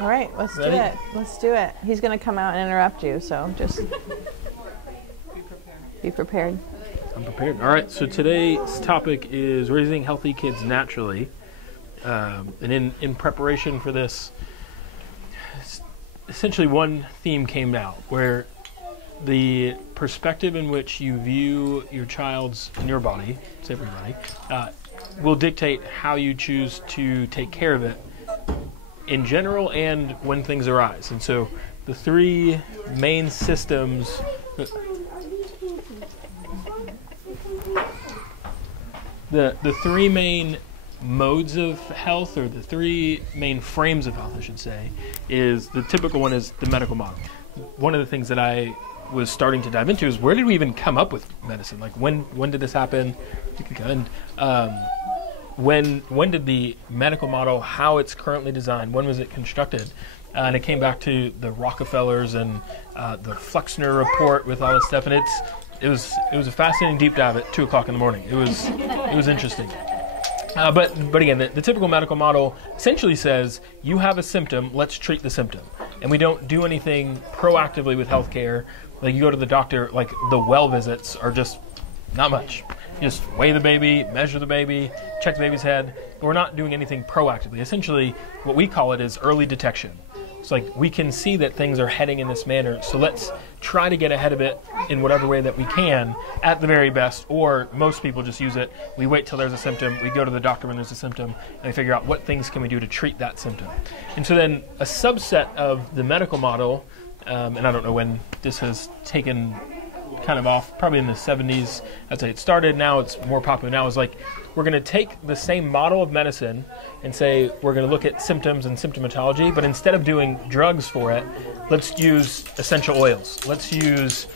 All right, let's Ready? do it. Let's do it. He's going to come out and interrupt you, so just be prepared. I'm prepared. All right, so today's topic is raising healthy kids naturally. And in preparation for this, essentially one theme came out where the perspective in which you view your child's and your body, it's everybody, will dictate how you choose to take care of it in general and when things arise. And so the three main systems, the three main modes of health, or the three main frames of health, I should say, is the typical one is the medical model. One of the things that I was starting to dive into is where did we even come up with medicine? Like when did this happen? And when did the medical model, how it's currently designed, when was it constructed? And it came back to the Rockefellers and the Flexner report with all this stuff, and it was a fascinating deep dive at 2 o'clock in the morning. It was interesting. But again, the typical medical model essentially says you have a symptom, let's treat the symptom, and we don't do anything proactively with healthcare. Like you go to the doctor, like the well visits are just not much. You just weigh the baby, measure the baby, check the baby's head. But we're not doing anything proactively. Essentially, what we call it is early detection. It's like we can see that things are heading in this manner, so let's try to get ahead of it in whatever way that we can at the very best, or most people just use it. We wait till there's a symptom, we go to the doctor when there's a symptom, and we figure out what things can we do to treat that symptom. And so then a subset of the medical model, and I don't know when this has taken kind of off, probably in the 70s, I'd say it started. Now it's more popular now, is like we're going to take the same model of medicine and say we're going to look at symptoms and symptomatology, but instead of doing drugs for it, let's use essential oils. Let's use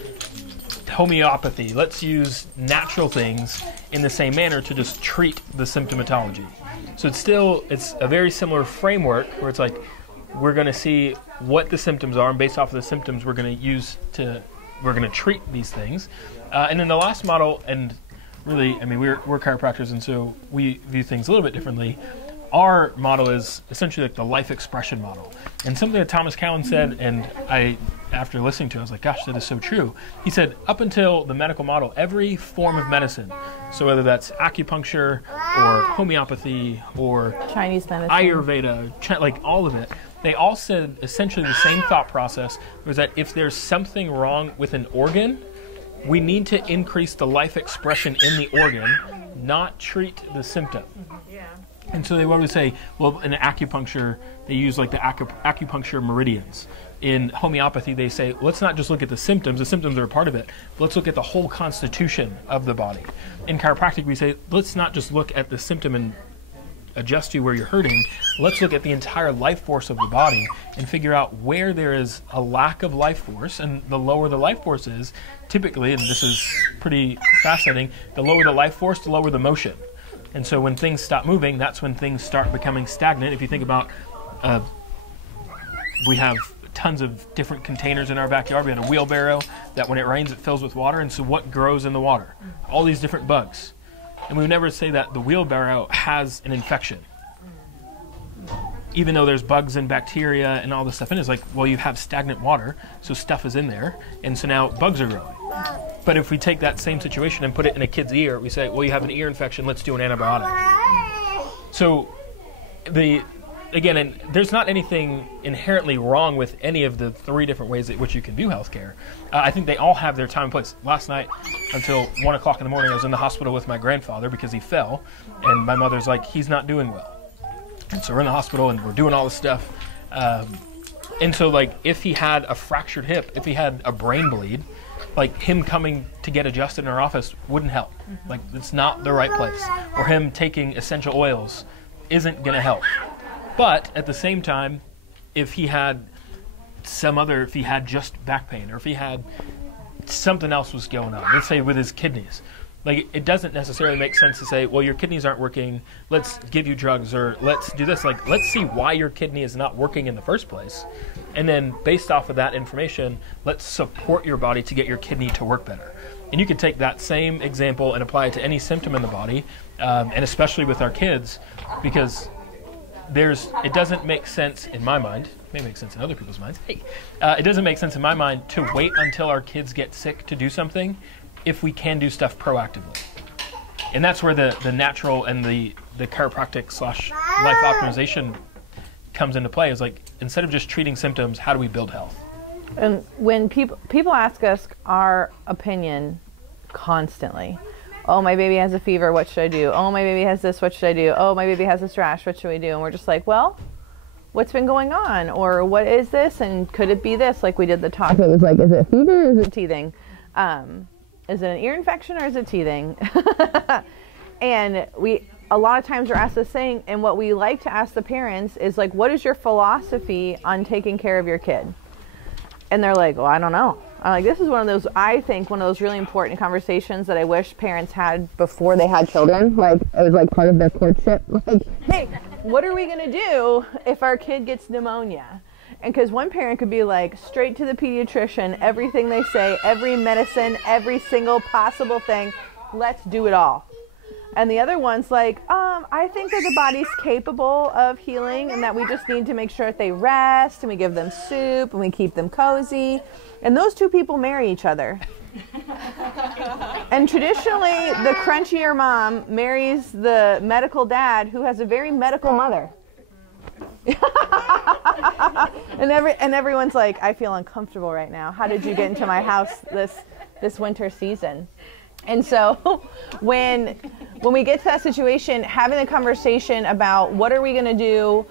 homeopathy. Let's use natural things in the same manner to just treat the symptomatology. So it's a very similar framework where it's like we're going to see what the symptoms are, and based off of the symptoms we're going to treat these things. And then the last model, and really, I mean, we're chiropractors, and so we view things a little bit differently. Our model is essentially like the life expression model. And something that Thomas Cowan said, and after listening to it, I was like, gosh, that is so true. He said, up until the medical model, every form of medicine, so whether that's acupuncture or homeopathy or Chinese medicine, Ayurveda, like all of it, they all said essentially the same thought process, was that if there's something wrong with an organ, we need to increase the life expression in the organ, not treat the symptom. Yeah. And so they would say, well, in acupuncture, they use like the acupuncture meridians. In homeopathy, they say, let's not just look at the symptoms are a part of it, but let's look at the whole constitution of the body. In chiropractic, we say, let's not just look at the symptom and adjust you where you're hurting, let's look at the entire life force of the body and figure out where there is a lack of life force. And the lower the life force is, typically, and this is pretty fascinating, the lower the life force, the lower the motion. And so when things stop moving, that's when things start becoming stagnant. If you think about, we have tons of different containers in our backyard. We had a wheelbarrow that when it rains, it fills with water. And so what grows in the water? All these different bugs. And we would never say that the wheelbarrow has an infection, even though there's bugs and bacteria and all this stuff in it. It's like, well, you have stagnant water, so stuff is in there, and so now bugs are growing. But if we take that same situation and put it in a kid's ear, we say, well, you have an ear infection, let's do an antibiotic. So again, and there's not anything inherently wrong with any of the three different ways in which you can view healthcare. I think they all have their time and place. Last night, until 1 o'clock in the morning, I was in the hospital with my grandfather because he fell, and my mother's like, he's not doing well. And so we're in the hospital, and we're doing all this stuff. And so, like, if he had a fractured hip, if he had a brain bleed, like, him coming to get adjusted in our office wouldn't help. Like, it's not the right place. Or him taking essential oils isn't going to help. But at the same time, if he had if he had just back pain, or if he had something else was going on, let's say with his kidneys, like, it doesn't necessarily make sense to say, well, your kidneys aren't working, let's give you drugs, or let's do this. Like, let's see why your kidney is not working in the first place. And then based off of that information, let's support your body to get your kidney to work better. And you can take that same example and apply it to any symptom in the body, and especially with our kids, because it doesn't make sense in my mind. It may make sense in other people's minds. Hey, it doesn't make sense in my mind to wait until our kids get sick to do something if we can do stuff proactively. And that's where the natural and the chiropractic / life optimization comes into play. Is like, instead of just treating symptoms, how do we build health? And when people ask us our opinion constantly, oh, my baby has a fever, what should I do? Oh, my baby has this, what should I do? Oh, my baby has this rash, what should we do? And we're just like, well, what's been going on? Or what is this? And could it be this? Like we did the talk. It was like, is it fever or is it teething? Is it an ear infection or is it teething? And a lot of times we're asked this thing, and what we like to ask the parents is like, what is your philosophy on taking care of your kid? And they're like, well, I don't know. I'm like, this is one of those really important conversations that I wish parents had before they had children. Like, it was like part of their courtship. Like, hey, what are we going to do if our kid gets pneumonia? And because one parent could be like, straight to the pediatrician, everything they say, every medicine, every single possible thing, let's do it all. And the other one's like, I think that the body's capable of healing and that we just need to make sure that they rest and we give them soup and we keep them cozy. And those two people marry each other. And traditionally, the crunchier mom marries the medical dad who has a very medical mother. and everyone's like, I feel uncomfortable right now. How did you get into my house this winter season? And so when we get to that situation, having a conversation about what are we going to do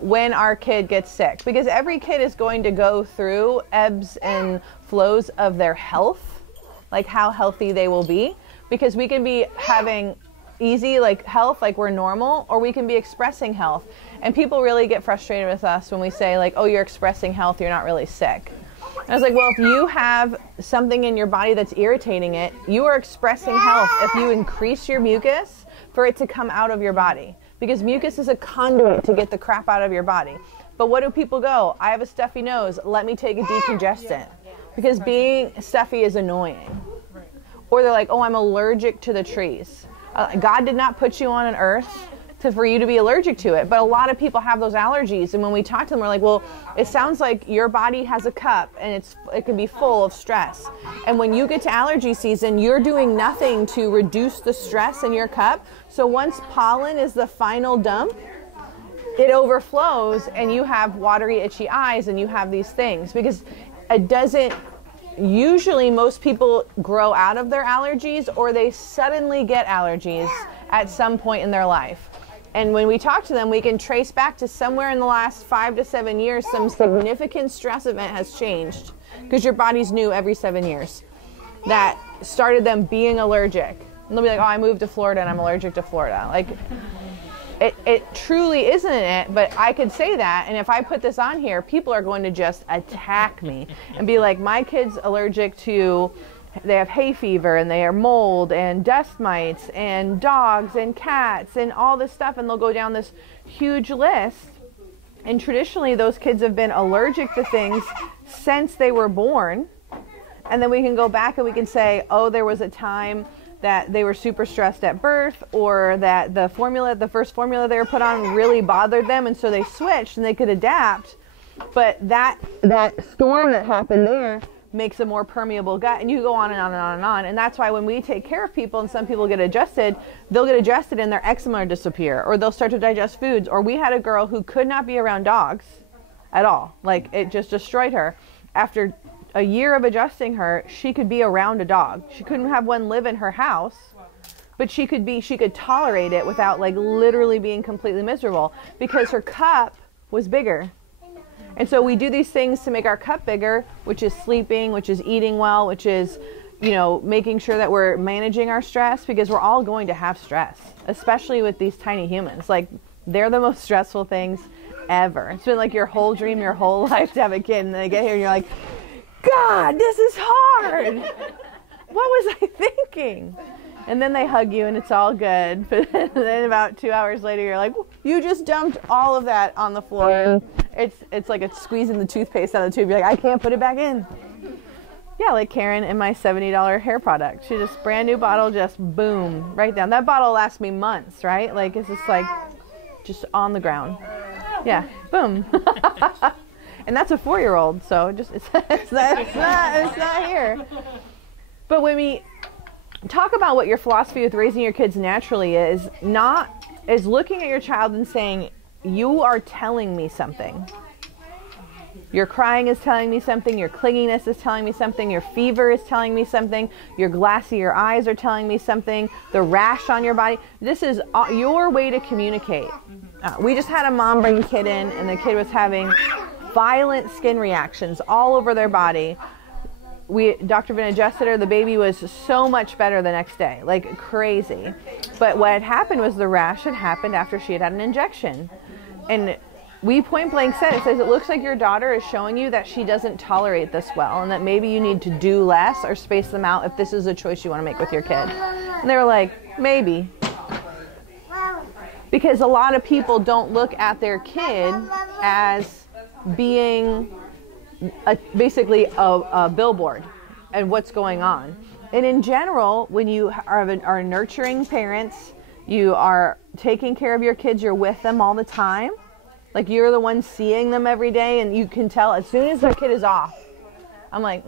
when our kid gets sick, because every kid is going to go through ebbs and flows of their health, like how healthy they will be, because we can be having easy like health, like we're normal, or we can be expressing health. And people really get frustrated with us when we say like, oh, you're expressing health, you're not really sick. And I was like, well, if you have something in your body that's irritating it, you are expressing health if you increase your mucus for it to come out of your body. Because mucus is a conduit to get the crap out of your body. But what do people go? I have a stuffy nose. Let me take a decongestant. Because being stuffy is annoying. Or they're like, oh, I'm allergic to the trees. God did not put you on an earth for you to be allergic to it. But a lot of people have those allergies. And when we talk to them, we're like, well, it sounds like your body has a cup and it can be full of stress. And when you get to allergy season, you're doing nothing to reduce the stress in your cup. So once pollen is the final dump, it overflows and you have watery, itchy eyes and you have these things. Because it doesn't, usually most people grow out of their allergies or they suddenly get allergies at some point in their life. And when we talk to them, we can trace back to somewhere in the last 5 to 7 years, some significant stress event has changed. Because your body's new every 7 years. That started them being allergic. And they'll be like, oh, I moved to Florida and I'm allergic to Florida. Like, it truly isn't it, but I could say that. And if I put this on here, people are going to just attack me and be like, my kid's allergic to... They have hay fever and they are mold and dust mites and dogs and cats and all this stuff, and they'll go down this huge list. And traditionally those kids have been allergic to things since they were born. And then we can go back and we can say, oh, there was a time that they were super stressed at birth, or that the first formula they were put on really bothered them, and so they switched and they could adapt. But that storm that happened there makes a more permeable gut, and you go on and on and on and on. And that's why when we take care of people and some people get adjusted, they'll get adjusted and their eczema will disappear, or they'll start to digest foods. Or we had a girl who could not be around dogs at all. Like, it just destroyed her. After a year of adjusting her, she could be around a dog. She couldn't have one live in her house, but she could tolerate it without like literally being completely miserable, because her cup was bigger. And so we do these things to make our cup bigger, which is sleeping, which is eating well, which is, making sure that we're managing our stress, because we're all going to have stress, especially with these tiny humans. Like, they're the most stressful things ever. It's been like your whole dream, your whole life to have a kid, and then they get here and you're like, God, this is hard. What was I thinking? And then they hug you and it's all good. But then about 2 hours later, you're like, you just dumped all of that on the floor. It's like it's squeezing the toothpaste out of the tube. You're like, I can't put it back in. Yeah, like Karen and my $70 hair product. She just, brand new bottle, just boom, right down. That bottle lasts me months, right? Like, it's just like, just on the ground. Yeah, boom. And that's a 4-year-old, so just it's not here. But when we talk about what your philosophy with raising your kids naturally is looking at your child and saying, you are telling me something. Your crying is telling me something. Your clinginess is telling me something. Your fever is telling me something. Your glassier eyes are telling me something. The rash on your body. This is your way to communicate. We just had a mom bring a kid in, and the kid was having violent skin reactions all over their body. Dr. Vin adjusted her. The baby was so much better the next day, like crazy. But what had happened was the rash had happened after she had had an injection. And we point blank said, it says, it looks like your daughter is showing you that she doesn't tolerate this well, and that maybe you need to do less or space them out if this is a choice you want to make with your kid. And they were like, maybe. Because a lot of people don't look at their kid as being basically a billboard and what's going on. And in general, when you are nurturing parents, you are taking care of your kids, you're with them all the time. Like, you're the one seeing them every day, and you can tell as soon as their kid is off. I'm like,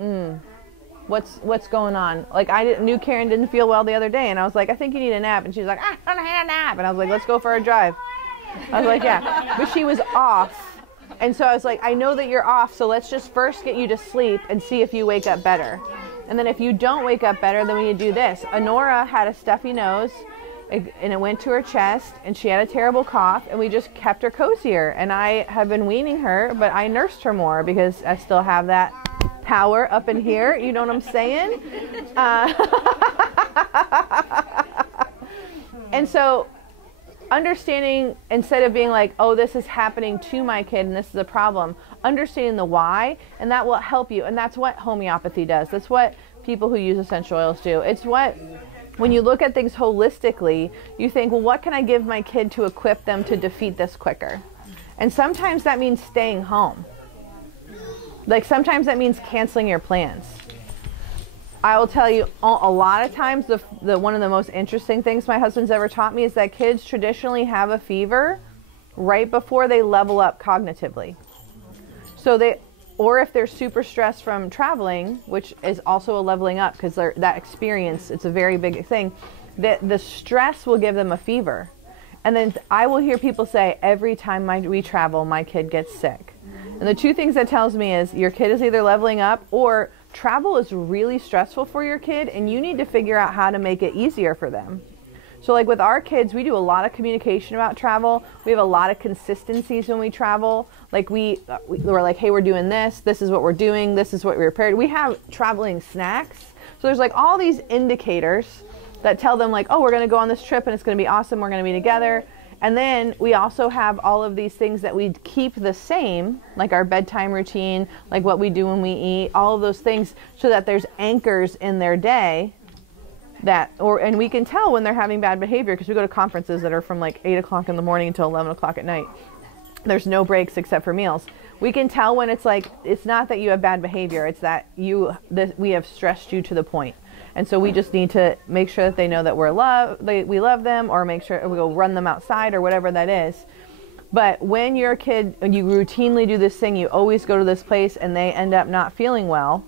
what's going on? Like, I knew Karen didn't feel well the other day, and I was like, I think you need a nap. And she was like, I don't have a nap. And I was like, let's go for a drive. I was like, yeah. But she was off. And so I was like, I know that you're off, so let's just first get you to sleep and see if you wake up better. And then if you don't wake up better, then we need to do this. Honora had a stuffy nose, and it went to her chest, and she had a terrible cough, and we just kept her cozier. And I have been weaning her, but I nursed her more because I still have that power up in here. You know what I'm saying? And so understanding, instead of being like, oh, this is happening to my kid and this is a problem, understanding the why, and that will help you. And that's what homeopathy does. That's what people who use essential oils do. It's what, when you look at things holistically, you think, well, what can I give my kid to equip them to defeat this quicker? And sometimes that means staying home. Like, sometimes that means canceling your plans. I will tell you, a lot of times, one of the most interesting things my husband's ever taught me is that kids traditionally have a fever right before they level up cognitively. So or if they're super stressed from traveling, which is also a leveling up, because that experience, it's a very big thing, that the stress will give them a fever. And then I will hear people say, every time we travel, my kid gets sick. And the two things that tells me is your kid is either leveling up, or travel is really stressful for your kid, and you need to figure out how to make it easier for them. So like with our kids, we do a lot of communication about travel. We have a lot of consistencies when we travel. Like we're like, hey, we're doing this. This is what we're doing. This is what we're prepared. We have traveling snacks. So there's like all these indicators that tell them like, oh, we're going to go on this trip and it's going to be awesome. We're going to be together. And then we also have all of these things that we keep the same, like our bedtime routine, like what we do when we eat, all of those things, so that there's anchors in their day and we can tell when they're having bad behavior, because we go to conferences that are from like 8 o'clock in the morning until 11 o'clock at night. There's no breaks except for meals. We can tell when it's like, it's not that you have bad behavior, it's that we have stressed you to the point. And so we just need to make sure that they know that we love them, or make sure we go run them outside or whatever that is. But when your kid, when you routinely do this thing, you always go to this place and they end up not feeling well,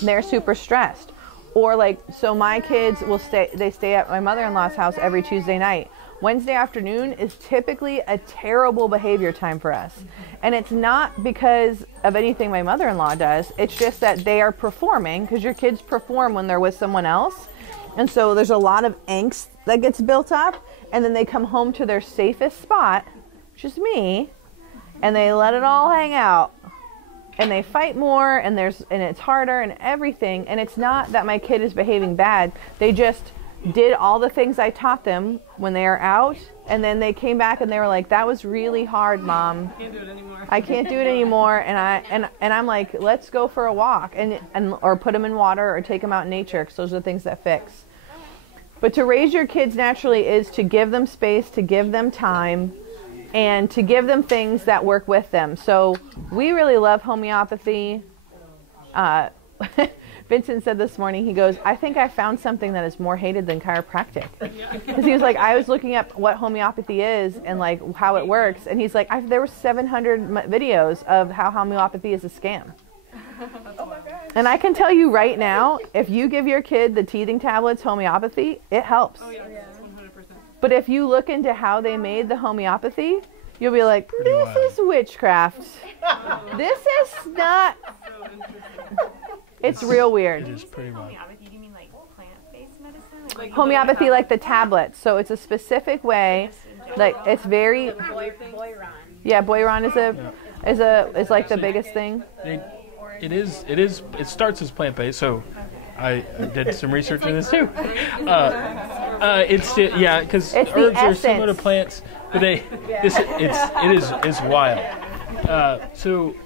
they're super stressed. Or like, so my kids they stay at my mother-in-law's house every Tuesday night. Wednesday afternoon is typically a terrible behavior time for us. And it's not because of anything my mother-in-law does. It's just that they are performing, because your kids perform when they're with someone else. And so there's a lot of angst that gets built up. And then they come home to their safest spot, which is me, and they let it all hang out. And they fight more, and it's harder and everything. And it's not that my kid is behaving bad. They just did all the things I taught them when they are out, and then they came back and they were like, that was really hard, Mom. I can't do it anymore. I can't do it anymore. And I'm like, let's go for a walk, or put them in water, or take them out in nature, because those are the things that fix. But to raise your kids naturally is to give them space, to give them time, and to give them things that work with them. So we really love homeopathy. Vincent said this morning, he goes, I think I found something that is more hated than chiropractic. Because he was like, I was looking up what homeopathy is and like how it works. And he's like, there were 700 videos of how homeopathy is a scam. Oh my gosh. And I can tell you right now, if you give your kid the teething tablets homeopathy, it helps. Oh, yeah. 100%. But if you look into how they made the homeopathy, you'll be like, this is witchcraft. This is not... It's real weird. It is pretty wild. Homeopathy, do you mean like plant-based medicine? Like Homeopathy, like the tablets. So it's a specific way. Like it's very. Boiron. Yeah, Boiron is like the biggest thing. It starts as plant-based. So I did some research in this too. Because herbs are similar to plants, but it's wild. So.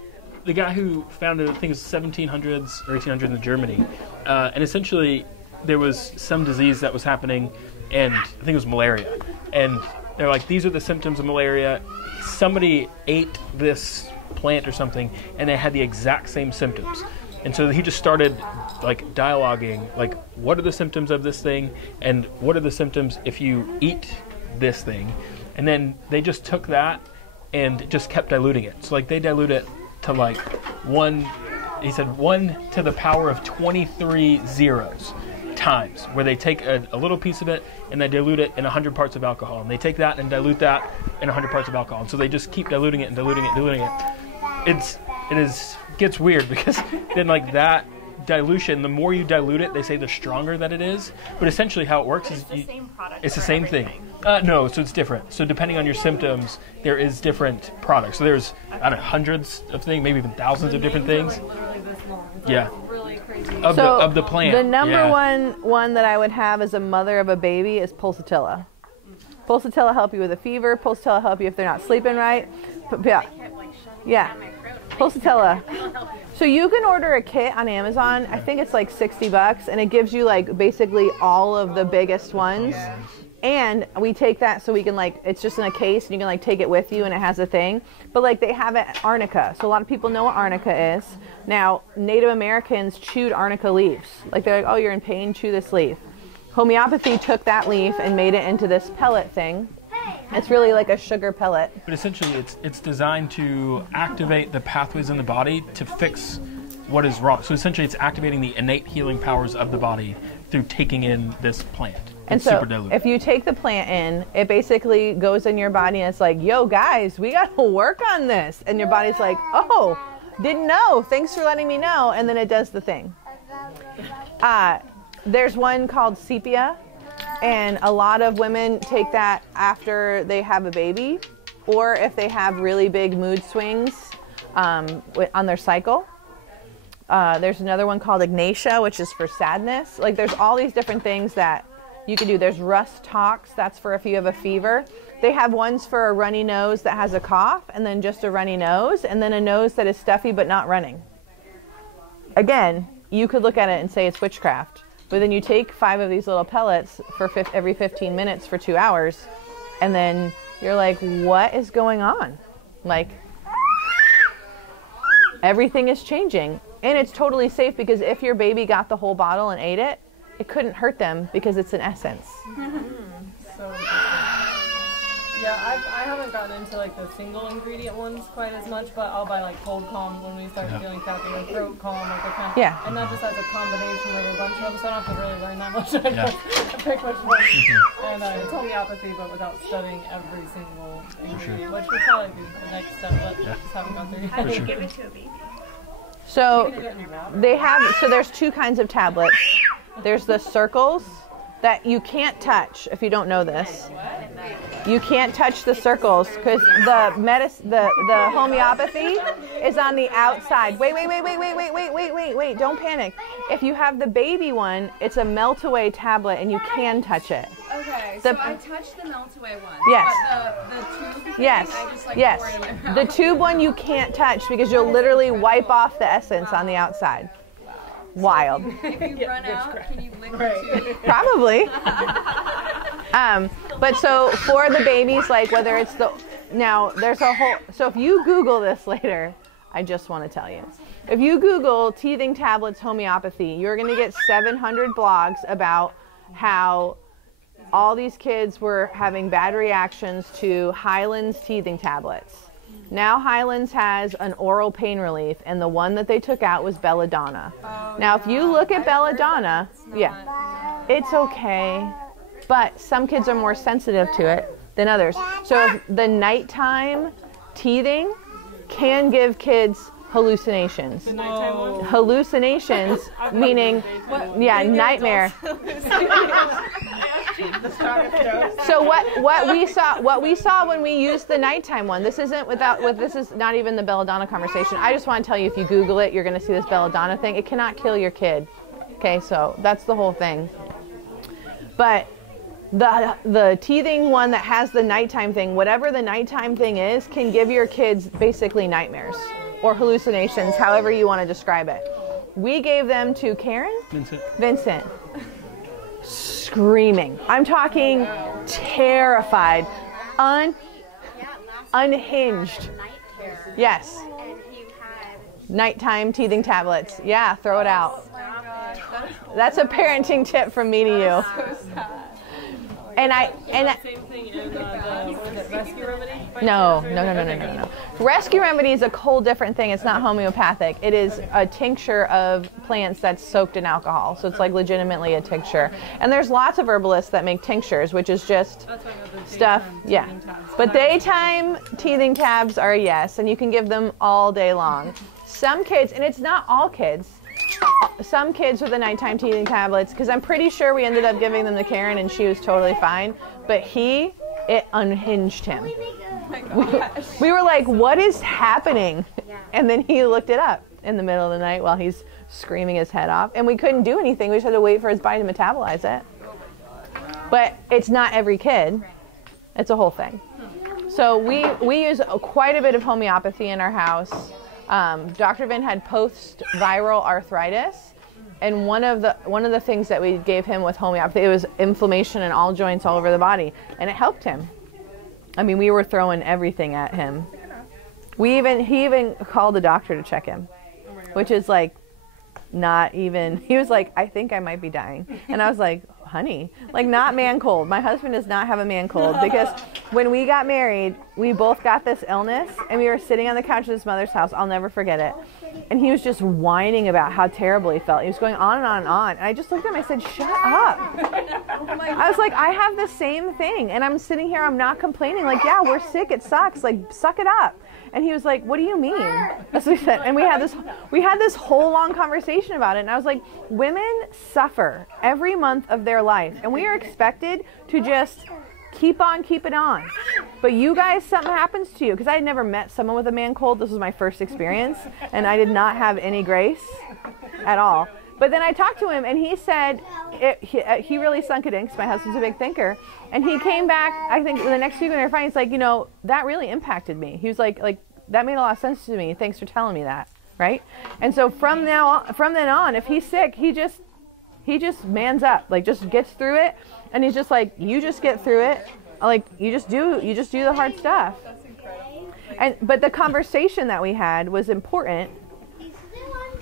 The guy who founded, I think it was 1700s or 1800s in Germany, and essentially there was some disease that was happening, and I think it was malaria. And they're like, these are the symptoms of malaria. Somebody ate this plant or something, and they had the exact same symptoms. And so he just started like dialoguing, like, what are the symptoms of this thing, and what are the symptoms if you eat this thing? And then they just took that and just kept diluting it. So like they dilute it to like 1 to the power of 23 zeros times, where they take a little piece of it and they dilute it in 100 parts of alcohol, and they take that and dilute that in 100 parts of alcohol, and so they just keep diluting it and diluting it. It gets weird because then like that dilution, the more you dilute it, they say the stronger that it is. But essentially how it works is it's the same thing. No, so it's different. So depending on your symptoms, there is different products. So there's, I don't know, hundreds of things, maybe even thousands of different things. Yeah. Really crazy. Of the plant. The number one that I would have as a mother of a baby is pulsatilla. Pulsatilla help you with a fever. Pulsatilla help you if they're not sleeping right. Yeah. Pulsatilla. So you can order a kit on Amazon. I think it's like $60, and it gives you like basically all of the biggest ones. And we take that so we can like, it's just in a case and you can like take it with you and it has a thing. But like they have it arnica. So a lot of people know what arnica is. Now, Native Americans chewed arnica leaves. Like they're like, oh, you're in pain, chew this leaf. Homeopathy took that leaf and made it into this pellet thing. It's really like a sugar pellet. But essentially it's designed to activate the pathways in the body to fix what is wrong. So essentially it's activating the innate healing powers of the body through taking in this plant. And so if you take the plant in, it basically goes in your body and it's like, yo guys, we got to work on this. And your body's like, oh, didn't know. Thanks for letting me know. And then it does the thing. There's one called sepia. And a lot of women take that after they have a baby, or if they have really big mood swings on their cycle. There's another one called Ignatia, which is for sadness. Like there's all these different things that you can do. There's Rust Tox, that's for if you have a fever. They have ones for a runny nose that has a cough, and then just a runny nose, and then a nose that is stuffy but not running. Again, you could look at it and say it's witchcraft. But then you take 5 of these little pellets for every 15 minutes for 2 hours, and then you're like, what is going on? Like, everything is changing. And it's totally safe because if your baby got the whole bottle and ate it, it couldn't hurt them because it's an essence. So yeah, I haven't gotten into like the single ingredient ones quite as much, but I'll buy like cold calm when we start feeling crappy, or throat calm, like a kind of, and that just has a combination of a bunch of them, so I don't have to really learn that much. I pick which one. And it's homeopathy, but without studying every single ingredient, which would probably be the next step, but just haven't gone through yet. How do you give it to a baby? So there's 2 kinds of tablets. There's the circles that you can't touch if you don't know this. You can't touch the circles because the homeopathy is on the outside. Wait, don't panic. If you have the baby one, it's a melt-away tablet and you can touch it. Okay, so I touched the melt-away one. Yes. But the tube thing, yes. I just pour it in my mouth. The tube one you can't touch because you'll literally wipe off the essence on the outside. Wild. If you run out, can you lick the tube? Probably. But so for the babies, like whether it's there's a whole, so if you Google this later, I just want to tell you. If you Google teething tablets homeopathy, you're going to get 700 blogs about how all these kids were having bad reactions to Highland's teething tablets. Now Highlands has an oral pain relief, and the one that they took out was belladonna. Now if you look at belladonna, yeah, it's okay, but some kids are more sensitive to it than others. So if the nighttime teething can give kids hallucinations. Hallucinations meaning, yeah, nightmare. So what we saw when we used the nighttime one. This isn't this is not even the belladonna conversation. I just want to tell you, if you Google it, you're going to see this belladonna thing. It cannot kill your kid. Okay, so that's the whole thing. But the teething one that has the nighttime thing, whatever the nighttime thing is, can give your kids basically nightmares or hallucinations, however you want to describe it. We gave them to Karen? Vincent. Screaming. I'm talking terrified, unhinged. Yes. Nighttime teething tablets. Yeah, throw it out. That's a parenting tip from me to you. And same thing in the rescue remedy? No. Rescue remedy is a whole different thing. It's not homeopathic. It is a tincture of plants that's soaked in alcohol. So it's like legitimately a tincture. And there's lots of herbalists that make tinctures, which is just stuff. Yeah. But daytime teething tabs are yes, and you can give them all day long. Some kids, and it's not all kids, some kids with the nighttime teething tablets, because I'm pretty sure we ended up giving them to Karen and she was totally fine, but it unhinged him. We were like, what is happening? And then he looked it up in the middle of the night while he's screaming his head off, and we couldn't do anything. We just had to wait for his body to metabolize it. But it's not every kid. It's a whole thing. So we use quite a bit of homeopathy in our house. Dr. Vin had post-viral arthritis, and one of the things that we gave him with homeopathy, it was inflammation in all joints all over the body, and it helped him. I mean, we were throwing everything at him. He even called the doctor to check him, which is like not even. He was like, I think I might be dying, and I was like, honey, like not man cold. My husband does not have a man cold, because when we got married, we both got this illness, and we were sitting on the couch at his mother's house. I'll never forget it. And he was just whining about how terrible he felt. He was going on and on and on. And I just looked at him, I said, shut up. I was like, I have the same thing, and I'm sitting here, I'm not complaining. Like, yeah, we're sick, it sucks. Like, suck it up. And he was like, what do you mean? That's what he said. And we had this whole long conversation about it. And I was like, women suffer every month of their life, and we are expected to just keep it on. But you guys, something happens to you, because I had never met someone with a man cold. This was my first experience, and I did not have any grace at all. But then I talked to him, and he said he really sunk it in, because my husband's a big thinker. And he came back, I think the next week when we were fine, he's like, that really impacted me. He was like that made a lot of sense to me. Thanks for telling me that, right? And so from then on, if he's sick, he just mans up, like just gets through it. And he's just like, you just get through it. Like you just do the hard stuff. That's incredible. But the conversation that we had was important.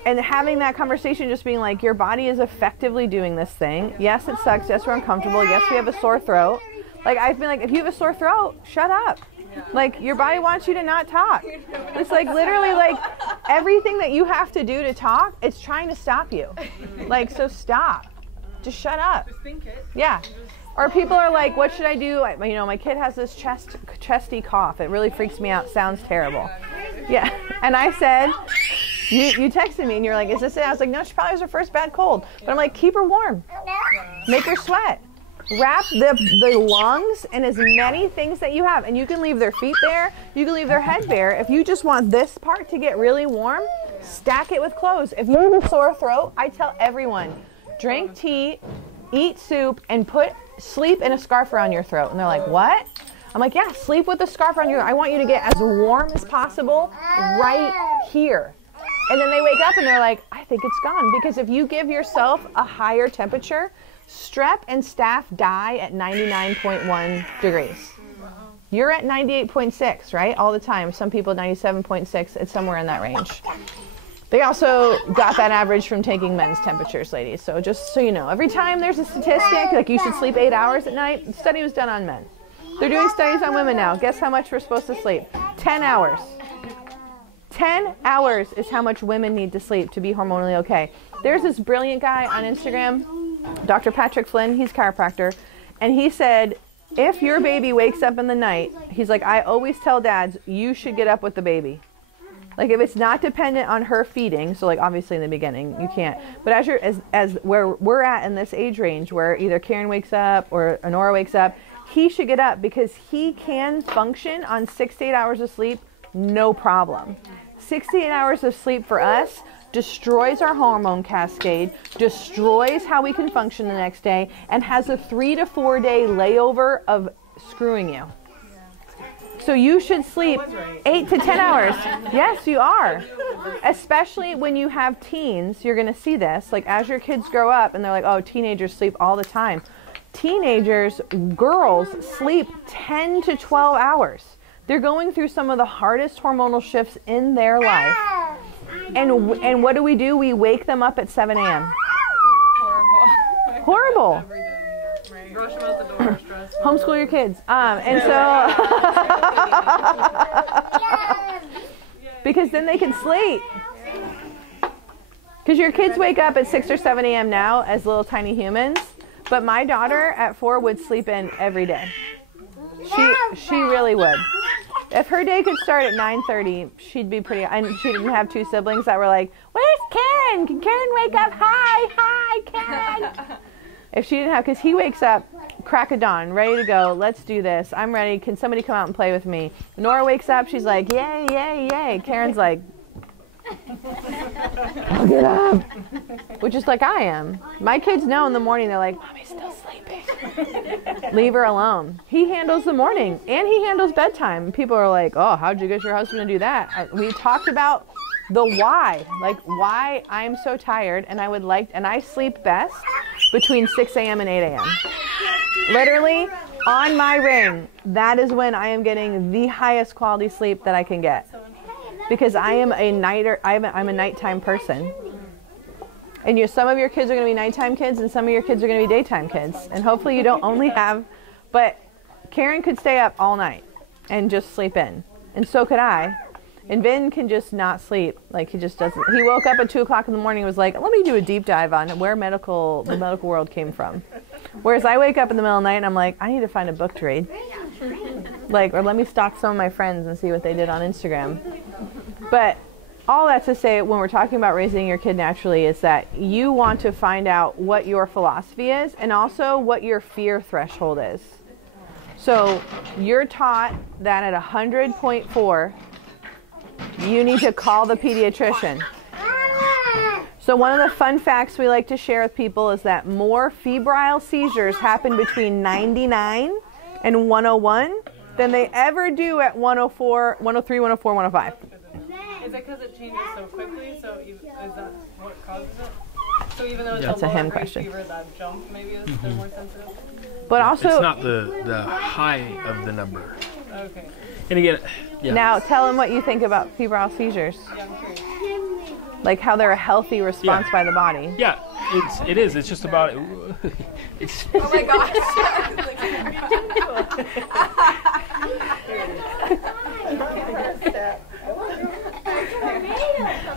And having that conversation, just being like, your body is effectively doing this thing. Yes, it sucks. Yes, we're uncomfortable. Yes, we have a sore throat. Like, I've been like, if you have a sore throat, shut up. Like, your body wants you to not talk. It's like literally like everything that you have to do to talk, it's trying to stop you. Like, so stop. Just shut up. Just think it. Yeah. Or people are like, what should I do? My kid has this chesty cough. It really freaks me out. Sounds terrible. Yeah. And I said, you texted me and you're like, is this it? I was like, no, she probably has her first bad cold. But I'm like, keep her warm. Make her sweat. Wrap the lungs in as many things that you have. And you can leave their feet there. You can leave their head bare. If you just want this part to get really warm, stack it with clothes. If you have a sore throat, I tell everyone, drink tea, eat soup, and sleep in a scarf around your throat. And they're like, what? I'm like, yeah, sleep with a scarf around your throat. I want you to get as warm as possible right here. And then they wake up and they're like, I think it's gone. Because if you give yourself a higher temperature, strep and staph die at 99.1 degrees. You're at 98.6, right? All the time. Some people 97.6. It's somewhere in that range. They also got that average from taking men's temperatures, ladies. So just so you know, every time there's a statistic, like you should sleep 8 hours at night, the study was done on men. They're doing studies on women now. Guess how much we're supposed to sleep? 10 hours. 10 hours is how much women need to sleep to be hormonally okay. There's this brilliant guy on Instagram, Dr. Patrick Flynn, he's a chiropractor, and he said, if your baby wakes up in the night, he's like, I always tell dads, you should get up with the baby. Like if it's not dependent on her feeding, so like obviously in the beginning you can't, but as where we're at in this age range where either Karen wakes up or Honora wakes up, he should get up because he can function on 6 to 8 hours of sleep, no problem. 6 to 8 hours of sleep for us destroys our hormone cascade, destroys how we can function the next day, and has a 3 to 4 day layover of screwing you. So you should sleep 8 to 10 hours. Yes, you are. Especially when you have teens, you're going to see this. Like as your kids grow up and they're like, oh, teenagers sleep all the time. Teenagers, girls, sleep 10 to 12 hours. They're going through some of the hardest hormonal shifts in their life. And what do? We wake them up at 7 a.m. Horrible. Rush them out the door, stress. Homeschool your kids. And so, because then they can sleep. Because your kids wake up at 6 or 7 a.m. now as little tiny humans. But my daughter at 4 would sleep in every day. She really would. If her day could start at 9:30, she'd be pretty. And she didn't have 2 siblings that were like, "Where's Karen? Can Karen wake up? Hi, Karen." If she didn't have, because he wakes up crack of dawn, ready to go. Let's do this. I'm ready. Can somebody come out and play with me? Nora wakes up. She's like, "Yay, yay, yay." Karen's like, "I'll get up," which is like I am. My kids know in the morning. They're like, "Mommy's still sleeping." Leave her alone. He handles the morning and he handles bedtime. People are like, "Oh, how'd you get your husband to do that?" We talked about the why, like why I'm so tired, and I sleep best between 6 a.m. and 8 a.m. Literally on my ring. That is when I am getting the highest quality sleep that I can get. Because I am a nighter, I'm a nighttime person. And some of your kids are going to be nighttime kids and some of your kids are going to be daytime kids. And hopefully you don't only have, but Karen could stay up all night and just sleep in. And so could I. And Vin can just not sleep. Like he just doesn't. He woke up at 2 o'clock in the morning and was like, let me do a deep dive on where the medical world came from. Whereas I wake up in the middle of the night and I'm like, I need to find a book to read. Like, or let me stalk some of my friends and see what they did on Instagram. But all that to say, when we're talking about raising your kid naturally, is that you want to find out what your philosophy is and also what your fear threshold is. So you're taught that at 100.4, you need to call the pediatrician. So one of the fun facts we like to share with people is that more febrile seizures happen between 99 and 101 than they ever do at 104, 103, 104, 105. Is it because it changes so quickly? So is that what causes it? So even though it's a lower him grade question. fever, that jump maybe is they're more sensitive? But also, it's not the high of the number. Okay. And again, yeah. Now tell them what you think about febrile seizures. Yeah, I'm curious. Like how they're a healthy response by the body. Yeah, it is. It's just about it's. Oh my gosh.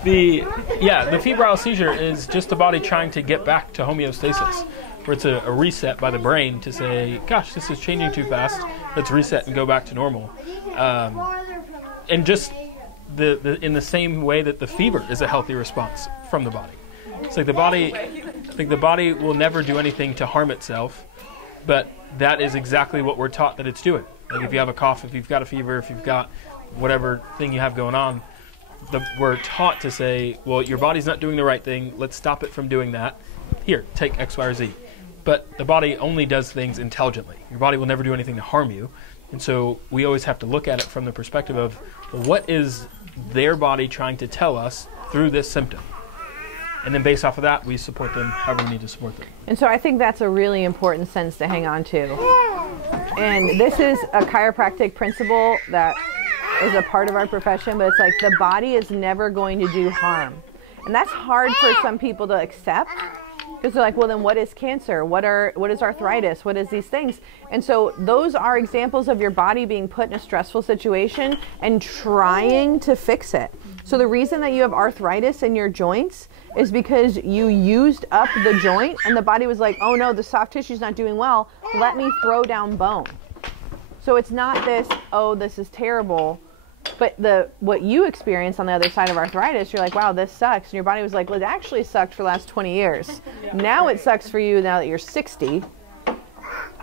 The febrile seizure is just the body trying to get back to homeostasis, where it's a reset by the brain to say, gosh, this is changing too fast, let's reset and go back to normal. And just in the same way that the fever is a healthy response from the body. It's like the body will never do anything to harm itself, but that is exactly what we're taught that it's doing. Like if you have a cough, if you've got a fever, if you've got whatever thing you have going on, we're taught to say, well, your body's not doing the right thing, let's stop it from doing that. Here, take X, Y, or Z. But the body only does things intelligently. Your body will never do anything to harm you. And so we always have to look at it from the perspective of, well, what is their body trying to tell us through this symptom? And then based off of that, we support them however we need to support them. And so I think that's a really important sense to hang on to. And this is a chiropractic principle that is a part of our profession, but it's like the body is never going to do harm. And that's hard for some people to accept, because they're like, well, then what is cancer? What is arthritis? What is these things? And so those are examples of your body being put in a stressful situation and trying to fix it. So the reason that you have arthritis in your joints is because you used up the joint and the body was like, oh no, the soft tissue's not doing well. Let me throw down bone. So it's not this, oh, this is terrible. But what you experience on the other side of arthritis, you're like, wow, this sucks. And your body was like, well, it actually sucked for the last 20 years. Now it sucks for you now that you're 60.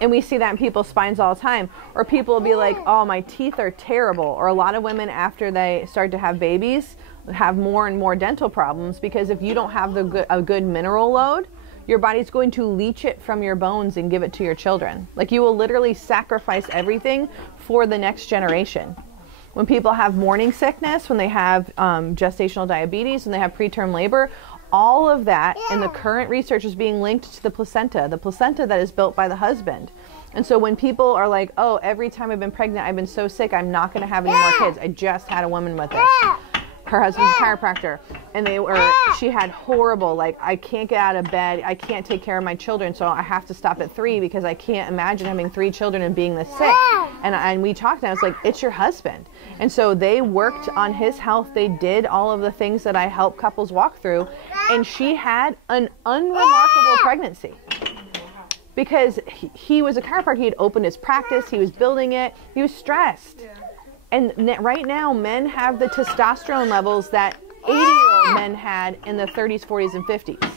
And we see that in people's spines all the time. Or people will be like, oh, my teeth are terrible. Or a lot of women, after they start to have babies, have more and more dental problems, because if you don't have a good mineral load, your body's going to leach it from your bones and give it to your children. Like, you will literally sacrifice everything for the next generation. When people have morning sickness, when they have gestational diabetes, when they have preterm labor, all of that in the current research is being linked to the placenta that is built by the husband. And so when people are like, oh, every time I've been pregnant, I've been so sick, I'm not going to have any more kids. I just had a woman with this. Her husband's a chiropractor, and she had horrible, like, I can't get out of bed, I can't take care of my children, so I have to stop at 3 because I can't imagine having 3 children and being this sick. And we talked, and I was like, it's your husband. And so they worked on his health. They did all of the things that I help couples walk through, and she had an unremarkable pregnancy. Because he was a chiropractor, he had opened his practice, he was building it, he was stressed. And right now, men have the testosterone levels that 80-year-old men had in the 30s, 40s, and 50s.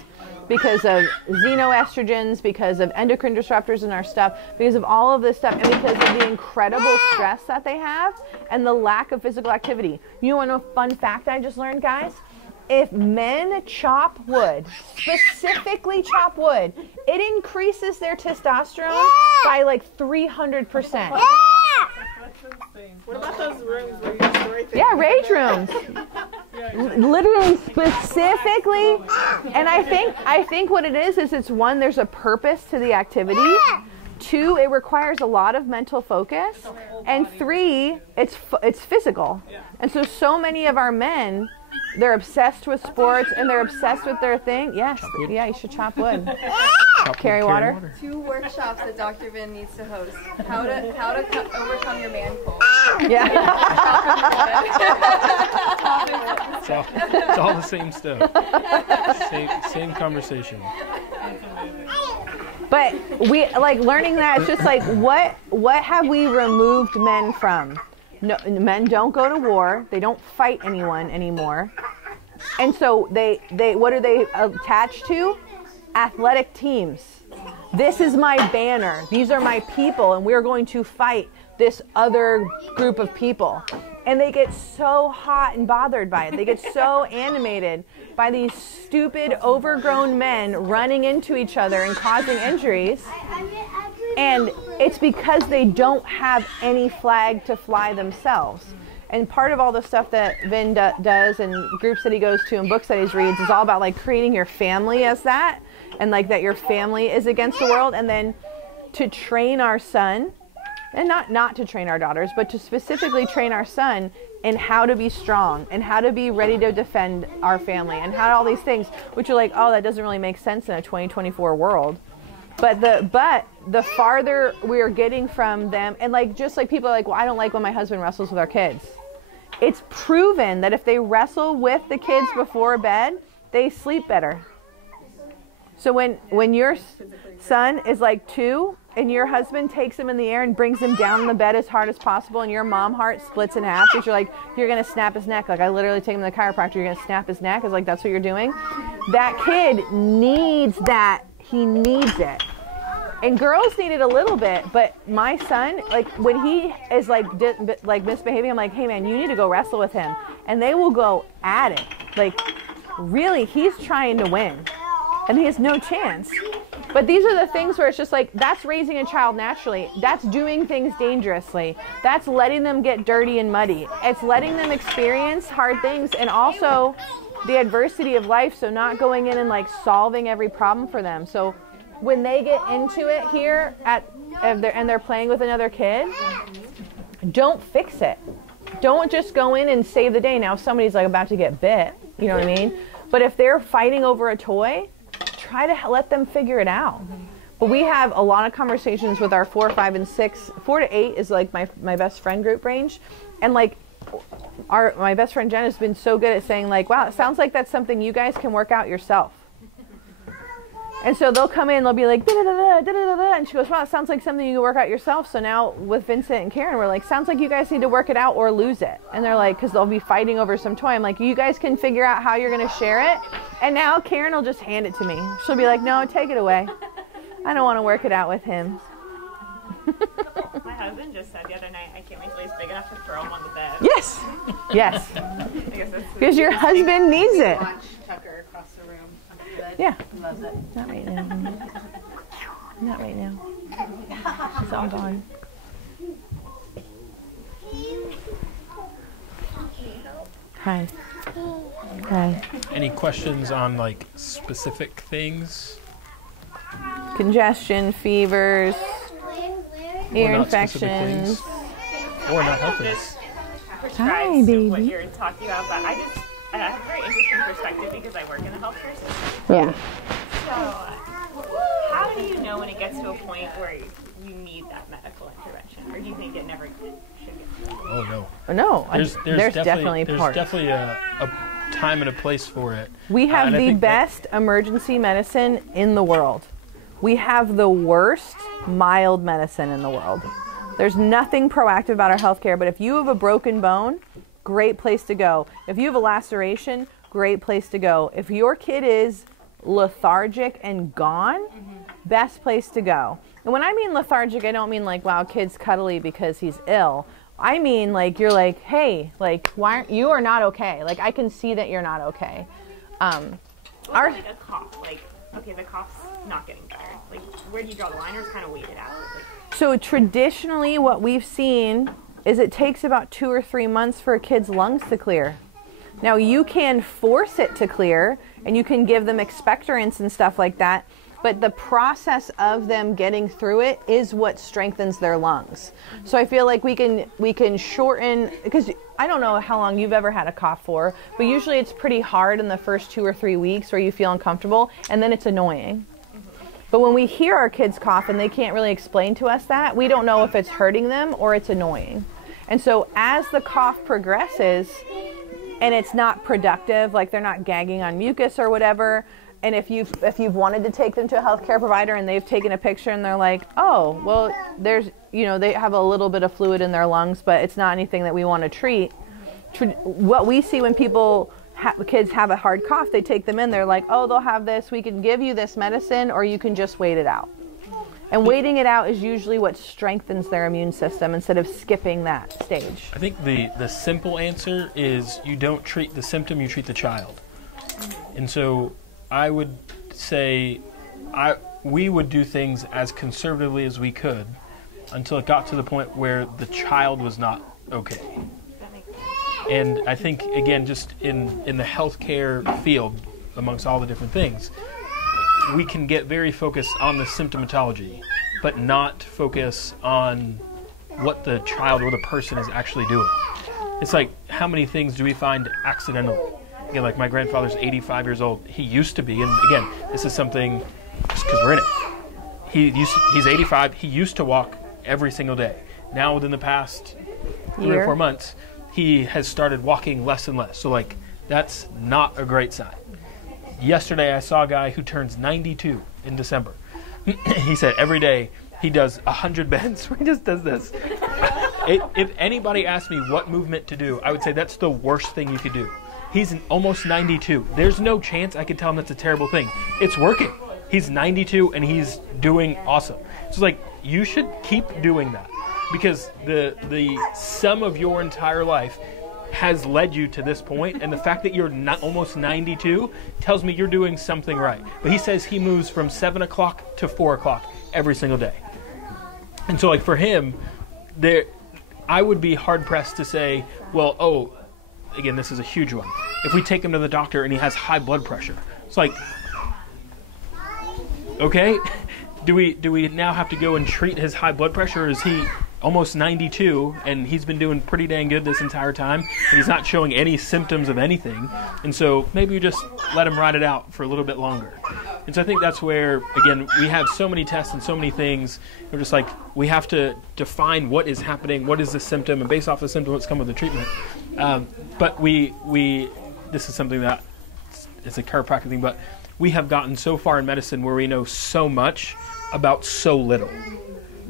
Because of xenoestrogens, because of endocrine disruptors in our stuff, because of all of this stuff, and because of the incredible stress that they have and the lack of physical activity. You want to know a fun fact I just learned, guys? If men chop wood, specifically chop wood, it increases their testosterone by like 300%. What about those rooms where you store things? Yeah, rage rooms. Literally, specifically. And I think what it is it's one, there's a purpose to the activity. 2, it requires a lot of mental focus. And 3, it's physical. And so many of our men, they're obsessed with sports and they're obsessed with their thing. Yes, yeah, you should chop wood. Carry water. 2 workshops that Dr. Vin needs to host. How to overcome your man cold. Yeah. It's all the same stuff. Same conversation. But we like learning that. It's just like, what have we removed men from? No, men don't go to war. They don't fight anyone anymore. And so they what are they attached to? Athletic teams. This is my banner. These are my people, and we're going to fight this other group of people. And they get so hot and bothered by it. They get so animated by these stupid, overgrown men running into each other and causing injuries. And it's because they don't have any flag to fly themselves. And part of all the stuff that Vin does and groups that he goes to and books that he reads is all about like creating your family as that, and like that your family is against the world, and then to train our son, and not to train our daughters, but to specifically train our son in how to be strong and how to be ready to defend our family and how all these things, which are like, oh, that doesn't really make sense in a 2024 world. But the farther we are getting from them, and like just like people are like, well, I don't like when my husband wrestles with our kids. It's proven that if they wrestle with the kids before bed, they sleep better. So when your son is like 2 and your husband takes him in the air and brings him down in the bed as hard as possible, and your mom heart splits in half because you're like, you're going to snap his neck. Like, I literally take him to the chiropractor, you're going to snap his neck. It's like, that's what you're doing. That kid needs that. He needs it. And girls need it a little bit, but my son, like when he is like misbehaving, I'm like, hey man, you need to go wrestle with him. And they will go at it. Like, really, he's trying to win. And he has no chance. But these are the things where it's just like, that's raising a child naturally. That's doing things dangerously. That's letting them get dirty and muddy. It's letting them experience hard things and also the adversity of life. So not going in and like solving every problem for them. So when they get into it here at they're playing with another kid, don't fix it. Don't just go in and save the day. Now, if somebody's like about to get bit, you know what I mean? But if they're fighting over a toy, try to let them figure it out. But we have a lot of conversations with our 4, 5, and 6. 4 to 8 is like my best friend group range. And like my best friend Jen has been so good at saying like, wow, it sounds like that's something you guys can work out yourself. And so they'll come in, they'll be like, da da da da da da, and she goes, wow, it sounds like something you can work out yourself. So now with Vincent and Karen, we're like, sounds like you guys need to work it out or lose it. And they're like, because they'll be fighting over some toy. I'm like, you guys can figure out how you're going to share it. And now Karen will just hand it to me. She'll be like, no, take it away. I don't want to work it out with him. My husband just said the other night, I can't wait till he's big enough to throw him on the bed. Yes. Yes. I guess that's Because your husband needs it. Watch Tucker across the room. Yeah. He loves it. Not right now. Not right now. She's all gone. Hi. Hi. Any questions on like specific things? Congestion, fevers, ear Or not specific infections. things? Or not helpless? Hi, what baby. you're talking about, but I have a very interesting perspective because I work in the healthcare system. Yeah. So, how do you know when it gets to a point where you need that medical intervention, or do you think it never should get to that? Oh no. No, There's definitely parts. definitely a time and a place for it. We have And I the think best emergency medicine in the world. We have the worst mild medicine in the world. There's nothing proactive about our healthcare, but if you have a broken bone, great place to go. If you have a laceration, great place to go. If your kid is lethargic and gone, best place to go. And when I mean lethargic, I don't mean like, wow, kid's cuddly because he's ill. I mean like, you're like, hey, like, why aren't you are not okay. Like, I can see that you're not okay. What about like a cough? Like, okay, the cough's not getting better. Like, where do you draw the line, or just kind of wait it out? Like, So traditionally what we've seen is it takes about 2 or 3 months for a kid's lungs to clear. Now you can force it to clear and you can give them expectorants and stuff like that, but the process of them getting through it is what strengthens their lungs. So I feel like we can shorten, because I don't know how long you've ever had a cough for, but usually it's pretty hard in the first 2 or 3 weeks where you feel uncomfortable, and then it's annoying. But when we hear our kids cough and they can't really explain to us that, we don't know if it's hurting them or it's annoying. And so as the cough progresses and it's not productive, like they're not gagging on mucus or whatever, and if you've wanted to take them to a healthcare provider and they've taken a picture and they're like, oh, well, there's, you know, they have a little bit of fluid in their lungs, but it's not anything that we want to treat. What we see when kids have a hard cough, they take them in, they're like, oh, they'll have this, we can give you this medicine, or you can just wait it out. And waiting it out is usually what strengthens their immune system instead of skipping that stage. I think the simple answer is you don't treat the symptom, you treat the child. And so I would say we would do things as conservatively as we could until it got to the point where the child was not okay. And I think, again, just in the healthcare field, amongst all the different things, we can get very focused on the symptomatology, but not focus on what the child or the person is actually doing. It's like, how many things do we find accidentally? Again, like my grandfather's 85 years old. He used to be, and again, this is something, just because we're in it. He's 85. He used to walk every single day. Now, within the past 3 or 4 months, he has started walking less and less. So, like, that's not a great sign. Yesterday, I saw a guy who turns 92 in December. He said every day he does 100 bends. He just does this. If anybody asked me what movement to do, I would say that's the worst thing you could do. He's almost 92. There's no chance I could tell him that's a terrible thing. It's working. He's 92 and he's doing awesome. So, like, you should keep doing that. Because the sum of your entire life has led you to this point, and the fact that you're not almost 92 tells me you're doing something right. But he says he moves from 7 o'clock to 4 o'clock every single day. And so, like, for him, I would be hard-pressed to say, well, oh, again, this is a huge one. If we take him to the doctor and he has high blood pressure, it's like, okay, do we now have to go and treat his high blood pressure? Or is he almost 92 and he's been doing pretty dang good this entire time and he's not showing any symptoms of anything? And so maybe we just let him ride it out for a little bit longer. And so I think that's where, again, we have so many tests and so many things. We're just like, we have to define what is happening, what is the symptom, and based off the symptom, what's come with the treatment. But this is something that it's a chiropractic thing, but we have gotten so far in medicine where we know so much about so little.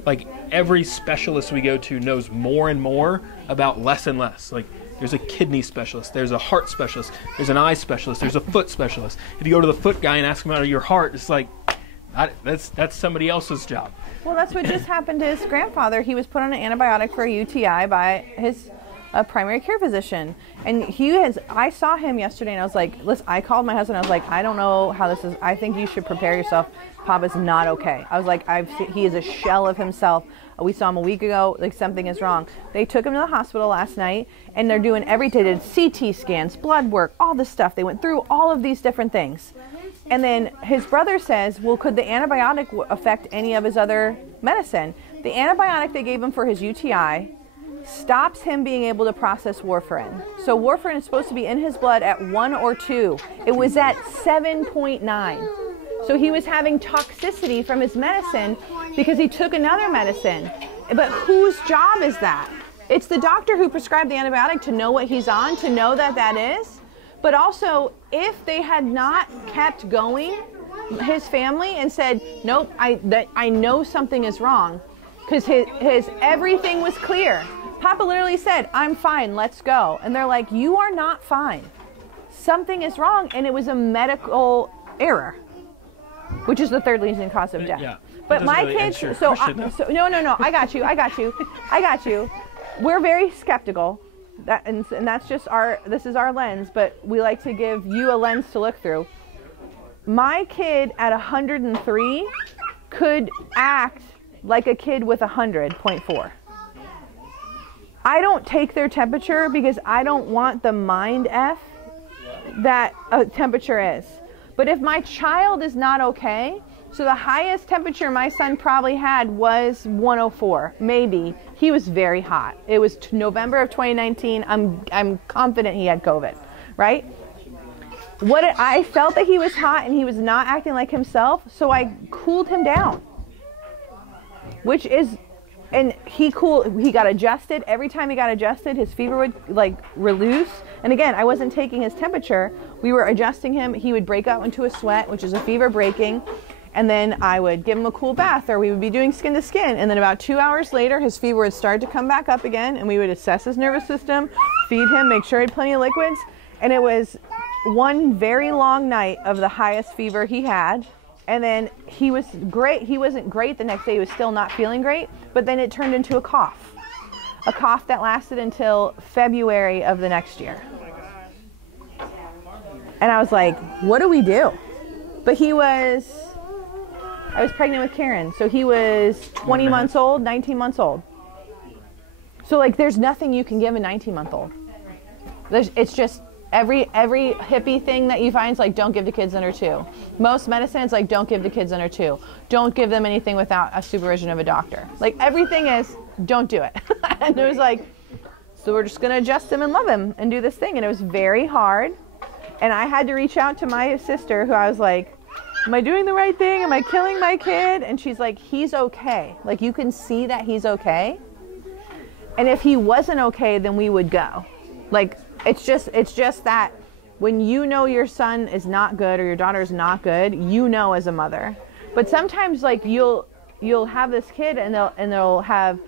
Like every specialist we go to knows more and more about less and less. Like there's a kidney specialist, there's a heart specialist, there's an eye specialist, there's a foot specialist. If you go to the foot guy and ask him about your heart, it's like, that's somebody else's job. Well, that's what just happened to his grandfather. He was put on an antibiotic for a UTI by his primary care physician. And I saw him yesterday and I was like, listen, I called my husband. I was like, I don't know how this is. I think you should prepare yourself. Papa's not okay. I was like, he is a shell of himself. We saw him a week ago, like something is wrong. They took him to the hospital last night and they're doing everything. They did CT scans, blood work, all this stuff. They went through all of these different things. And then his brother says, well, could the antibiotic affect any of his other medicine? The antibiotic they gave him for his UTI stops him being able to process warfarin. So warfarin is supposed to be in his blood at 1 or 2. It was at 7.9. So he was having toxicity from his medicine because he took another medicine. But whose job is that? It's the doctor who prescribed the antibiotic to know what he's on, to know that that is. But also, if they had not kept going, his family, and said, nope, I know something is wrong, because his everything was clear. Papa literally said, I'm fine, let's go. And they're like, you are not fine. Something is wrong, and it was a medical error, which is the third leading cause of death. Yeah, but my really kids, no, I got you. We're very skeptical. And that's just this is our lens, but we like to give you a lens to look through. My kid at 103 could act like a kid with 100.4. I don't take their temperature because I don't want the mind F that a temperature is. But if my child is not okay, so the highest temperature my son probably had was 104, maybe. He was very hot. It was November of 2019. I'm confident he had COVID, right? I felt that he was hot and he was not acting like himself, so I cooled him down. And he got adjusted. Every time he got adjusted, his fever would like reduce. And again, I wasn't taking his temperature. We were adjusting him. He would break out into a sweat, which is a fever breaking. And then I would give him a cool bath, or we would be doing skin to skin. And then about 2 hours later, his fever would start to come back up again. And we would assess his nervous system, feed him, make sure he had plenty of liquids. And it was one very long night of the highest fever he had. And then he was great. He wasn't great the next day. He was still not feeling great. But then it turned into a cough that lasted until February of the next year. And I was like, what do we do? But I was pregnant with Karen. So he was 20 months old, 19 months old. So like there's nothing you can give a 19-month-old. It's just every hippie thing that you find is like, don't give to kids under 2. Most medicine is like, don't give to kids under 2. Don't give them anything without a supervision of a doctor. Like everything is, don't do it. And it was like, so we're just going to adjust him and love him and do this thing. And it was very hard. And I had to reach out to my sister, who I was like, am I doing the right thing? Am I killing my kid? And she's like, he's okay. Like you can see that he's okay. And if he wasn't okay, then we would go. Like, it's just that when you know your son is not good or your daughter is not good, you know as a mother. But sometimes like you'll have this kid and they'll have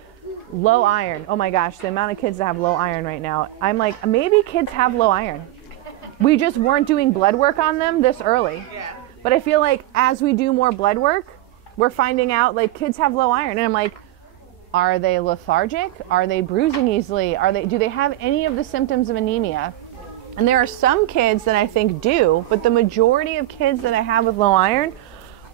low iron. Oh my gosh, the amount of kids that have low iron right now. I'm like, maybe kids have low iron. We just weren't doing blood work on them this early. But I feel like as we do more blood work, we're finding out like kids have low iron. And I'm like, are they lethargic? Are they bruising easily? Do they have any of the symptoms of anemia? And there are some kids that I think do, but the majority of kids that I have with low iron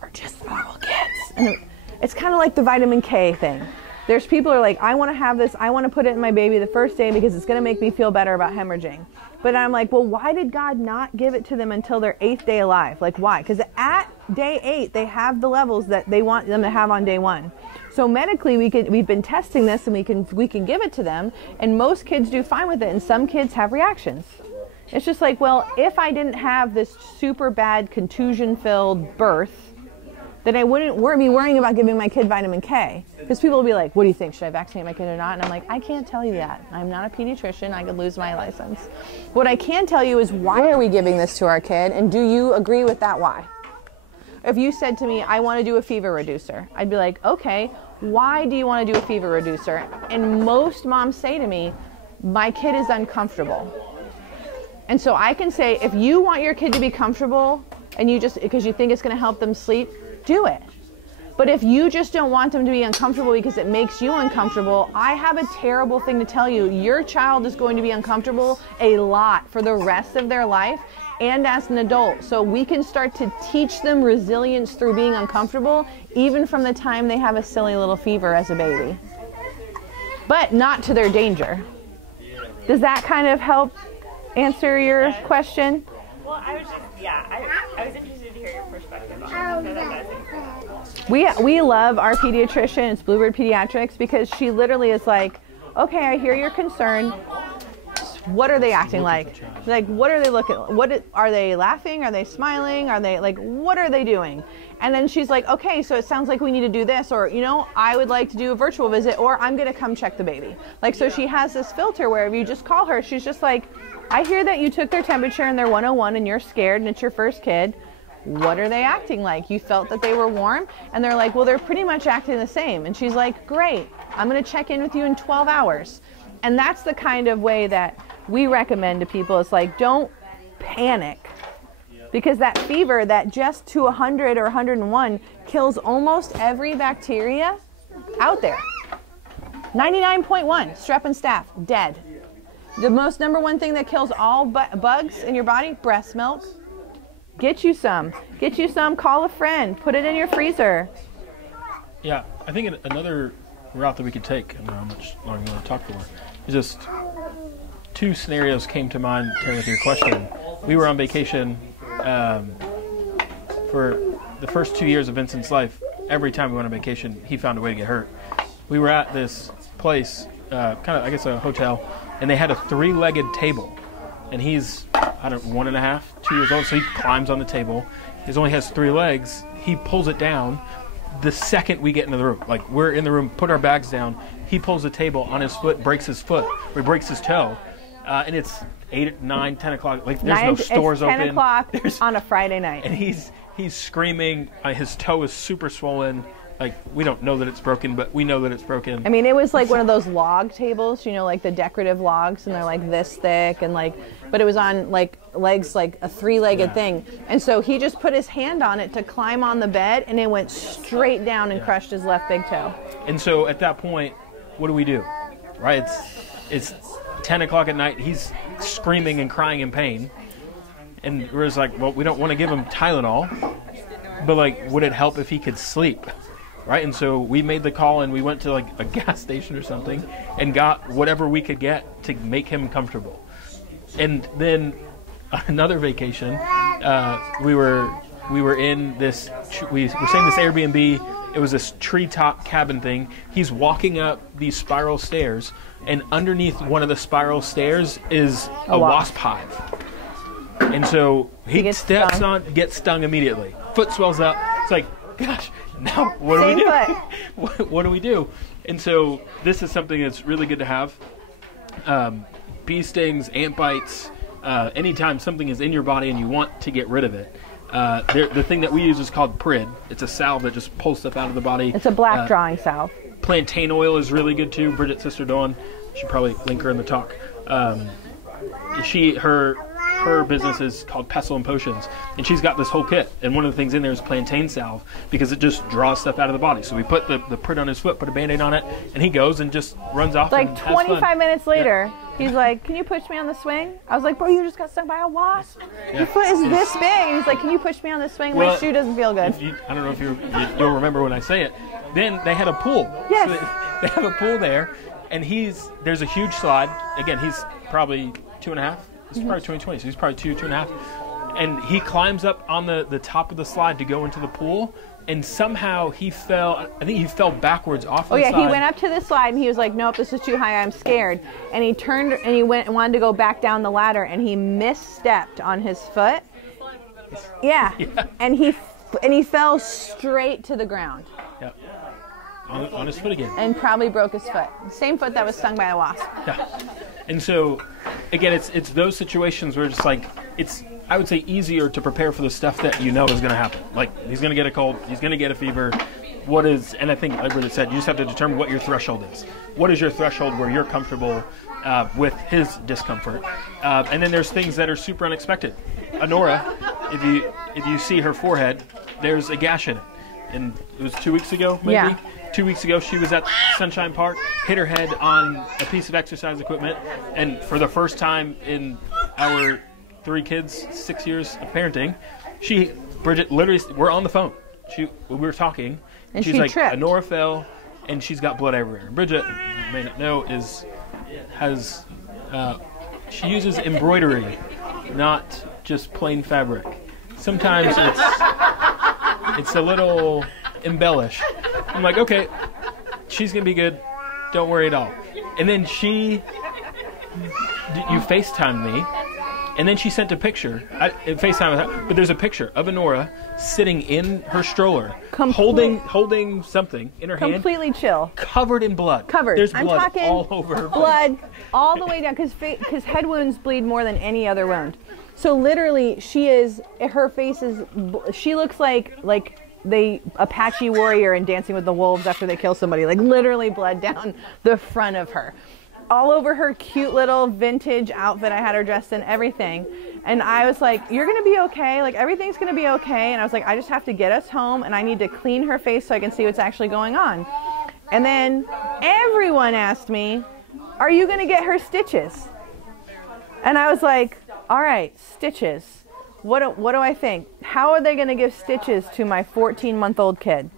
are just normal kids. And it's kind of like the vitamin K thing. There's people who are like, I want to have this, I want to put it in my baby the first day because it's going to make me feel better about hemorrhaging. But I'm like, well, why did God not give it to them until their 8th day alive? Like, why? Because at day 8, they have the levels that they want them to have on day 1. So medically, we've been testing this, and we can give it to them, and most kids do fine with it, and some kids have reactions. It's just like, well, if I didn't have this super bad contusion-filled birth, then I wouldn't be worrying about giving my kid vitamin K. Because people will be like, what do you think? Should I vaccinate my kid or not? And I'm like, I can't tell you that. I'm not a pediatrician. I could lose my license. What I can tell you is, why are we giving this to our kid? And do you agree with that why? If you said to me, I want to do a fever reducer, I'd be like, okay, why do you want to do a fever reducer? And most moms say to me, my kid is uncomfortable. And so I can say, if you want your kid to be comfortable, and you just, because you think it's going to help them sleep, do it. But if you just don't want them to be uncomfortable because it makes you uncomfortable, I have a terrible thing to tell you. Your child is going to be uncomfortable a lot for the rest of their life and as an adult. So we can start to teach them resilience through being uncomfortable, even from the time they have a silly little fever as a baby. But not to their danger. Does that kind of help answer your question? Well, I was just, I was interested to hear your perspective on it. That's incredible. We love our pediatrician, it's Bluebird Pediatrics, because she literally is like, okay, I hear your concern. What are they acting like? Like, what are they looking? Are they laughing? Are they smiling? Are they like, what are they doing? And then she's like, okay, so it sounds like we need to do this, or, you know, I would like to do a virtual visit, or I'm going to come check the baby. Like, so she has this filter where if you just call her, she's just like, I hear that you took their temperature and they're 101 and you're scared and it's your first kid. What are they acting like? You felt that they were warm? And they're like, well, they're pretty much acting the same. And she's like, great, I'm going to check in with you in 12 hours. And that's the kind of way that we recommend to people. It's like, don't panic. Because that fever that just to 100 or 101 kills almost every bacteria out there. 99.1, strep and staph, dead. The most #1 thing that kills all bugs in your body, breast milk. Get you some. Get you some, call a friend, put it in your freezer. Yeah, I think another route that we could take, I don't know how much longer you want to talk for, is just 2 scenarios came to mind, Terry, with your question. We were on vacation for the first 2 years of Vincent's life. Every time we went on vacation, he found a way to get hurt. We were at this place, kind of, I guess, a hotel, and they had a 3-legged table. And he's, I don't know, 1.5, 2 years old, so he climbs on the table. He only has 3 legs. He pulls it down the second we get into the room. Like, we're in the room, put our bags down. He pulls the table on his foot, breaks his foot, or he breaks his toe. And it's 8, 9, 10 o'clock. Like, there's no stores open. It's 10 o'clock on a Friday night. And he's screaming. His toe is super swollen. Like, we don't know that it's broken, but we know that it's broken. I mean, it was like one of those log tables, you know, like the decorative logs, and they're like this thick, and like, but it was on like legs, like a 3-legged thing. And so he just put his hand on it to climb on the bed, and it went straight down and crushed his left big toe. And so at that point, what do we do? Right? It's 10 o'clock at night. He's screaming and crying in pain. And we're just like, well, we don't want to give him Tylenol, but like, would it help if he could sleep? Right, and so we made the call, and we went to like a gas station or something and got whatever we could get to make him comfortable. And then on another vacation, we were in this, we were staying in this Airbnb. It was this treetop cabin thing. He's walking up these spiral stairs, and underneath one of the spiral stairs is a wasp hive. And so he steps on, gets stung immediately. Foot swells up. It's like, gosh. Now, what do we do? What do we do? And so this is something that's really good to have. Bee stings, ant bites, anytime something is in your body and you want to get rid of it. The thing that we use is called Prid. It's a salve that just pulls stuff out of the body. It's a black drawing salve. Plantain oil is really good too. Bridget's sister Dawn, should probably link her in the talk. Her business is called Pestle and Potions, and she's got this whole kit, and one of the things in there is plantain salve, because it just draws stuff out of the body. So we put the print on his foot, put a Band-Aid on it, and he goes and just runs off. Like 25 minutes later, he's like, can you push me on the swing? I was like, bro, you just got stung by a wasp. Your foot is this big. And he's like, can you push me on the swing? My shoe doesn't feel good. I don't know if you'll remember when I say it. Then they had a pool. Yes. They have a pool there, and there's a huge slide. Again, he's probably 2.5. He's probably 2020, so he's probably 2.5. And he climbs up on the top of the slide to go into the pool, and somehow he fell. I think he fell backwards off the slide. He went up to the slide, and he was like, nope, this is too high, I'm scared. And he turned, and he went and wanted to go back down the ladder, and he misstepped on his foot. Yeah. And he fell straight to the ground. Yep. On his foot again. And probably broke his foot. Same foot that was stung by a wasp. Yeah. And so, again, it's those situations where it's like, it's, I would say, easier to prepare for the stuff that you know is going to happen. Like, he's going to get a cold, he's going to get a fever. And I think, like Britta said, you just have to determine what your threshold is. What is your threshold where you're comfortable with his discomfort? And then there's things that are super unexpected. Honora, if you see her forehead, there's a gash in it. And it was 2 weeks ago, maybe? Yeah. 2 weeks ago, she was at Sunshine Park, hit her head on a piece of exercise equipment, and for the first time in our 3 kids, 6 years of parenting, Bridget literally, we're on the phone. We were talking, and she's like, tripped. Honora fell, and she's got blood everywhere. Bridget, you may not know, she uses embroidery, not just plain fabric. Sometimes it's a little embellished. I'm like, okay, she's going to be good. Don't worry at all. And then you FaceTimed me, and then she sent a picture. FaceTime, but there's a picture of Honora sitting in her stroller, holding something in her hand. Completely chill. Covered in blood. Covered. There's I'm blood talking all over her blood all the way down, because head wounds bleed more than any other wound. So literally, her face is, she looks like the Apache warrior in Dancing with the Wolves after they kill somebody, like literally blood down the front of her. All over her cute little vintage outfit I had her dressed in, everything. And I was like, you're going to be okay. Like, everything's going to be okay. And I was like, I just have to get us home, and I need to clean her face so I can see what's actually going on. And then everyone asked me, are you going to get her stitches? And I was like, all right, stitches. What do I think? How are they going to give stitches to my 14-month-old kid?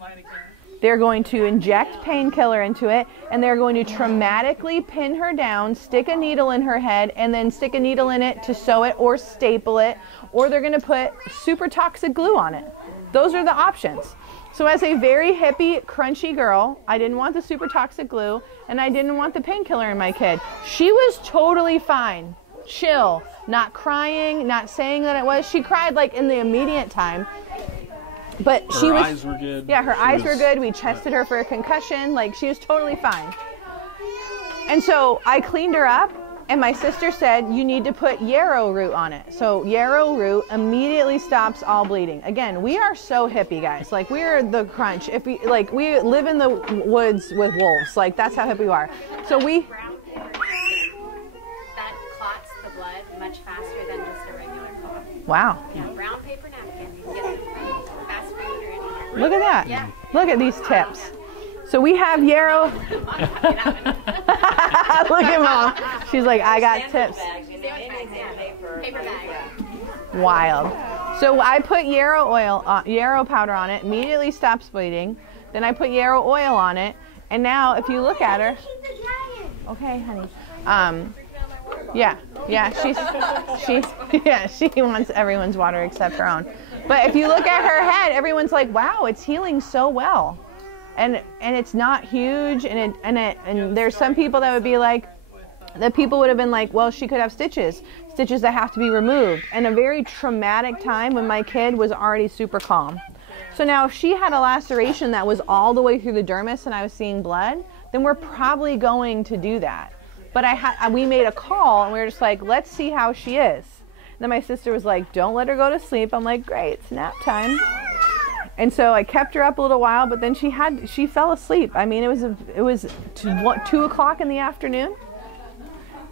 They're going to inject painkiller into it, and they're going to traumatically pin her down, stick a needle in her head, and then stick a needle in it to sew it or staple it, or they're going to put super toxic glue on it. Those are the options. So as a very hippie, crunchy girl, I didn't want the super toxic glue, and I didn't want the painkiller in my kid. She was totally fine. Chill, not crying, not saying that it was. She cried like in the immediate time, but her eyes were good. Yeah, her eyes were good. We tested her for a concussion. Like, she was totally fine. And so I cleaned her up, and my sister said, you need to put yarrow root on it. So yarrow root immediately stops all bleeding. Again, we are so hippie, guys. Like, we're the crunch. We live in the woods with wolves. Like, that's how hippie we are. So much faster than just a regular cloth. Wow. Yeah, brown paper napkin. You can get fast food or anything. Look at that. Yeah. Look at these tips. So we have yarrow. Look at Mom. She's like, I got tips. Paper bag. Wild. So I put yarrow powder on it. Immediately stops bleeding. Then I put yarrow oil on it. And now, if you look at her. Okay, honey. She wants everyone's water except her own. But if you look at her head, everyone's like, wow, it's healing so well. And it's not huge, and there's some people that would be like, that people would have been like, well, she could have stitches that have to be removed. And a very traumatic time when my kid was already super calm. So now if she had a laceration that was all the way through the dermis and I was seeing blood, then we're probably going to do that. But we made a call, and we were just like, let's see how she is. And then my sister was like, don't let her go to sleep. I'm like, great, it's nap time. And so I kept her up a little while, but then she fell asleep. I mean, it was 2 o'clock in the afternoon.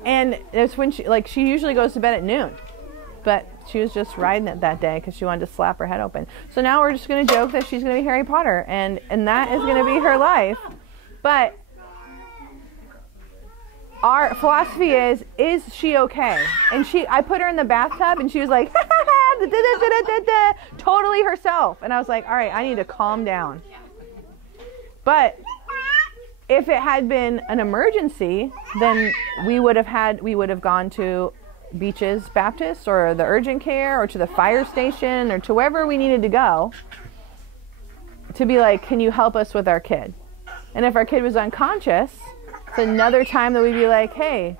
And it's when she usually goes to bed at noon. But she was just riding it that day because she wanted to slap her head open. So now we're just going to joke that she's going to be Harry Potter, and that is going to be her life. But our philosophy is she okay? And I put her in the bathtub, and she was like, totally herself. And I was like, all right, I need to calm down. But if it had been an emergency, then we would have gone to Beaches Baptist or the urgent care or to the fire station or to wherever we needed to go to be like, can you help us with our kid? And if our kid was unconscious, it's another time that we'd be like, hey,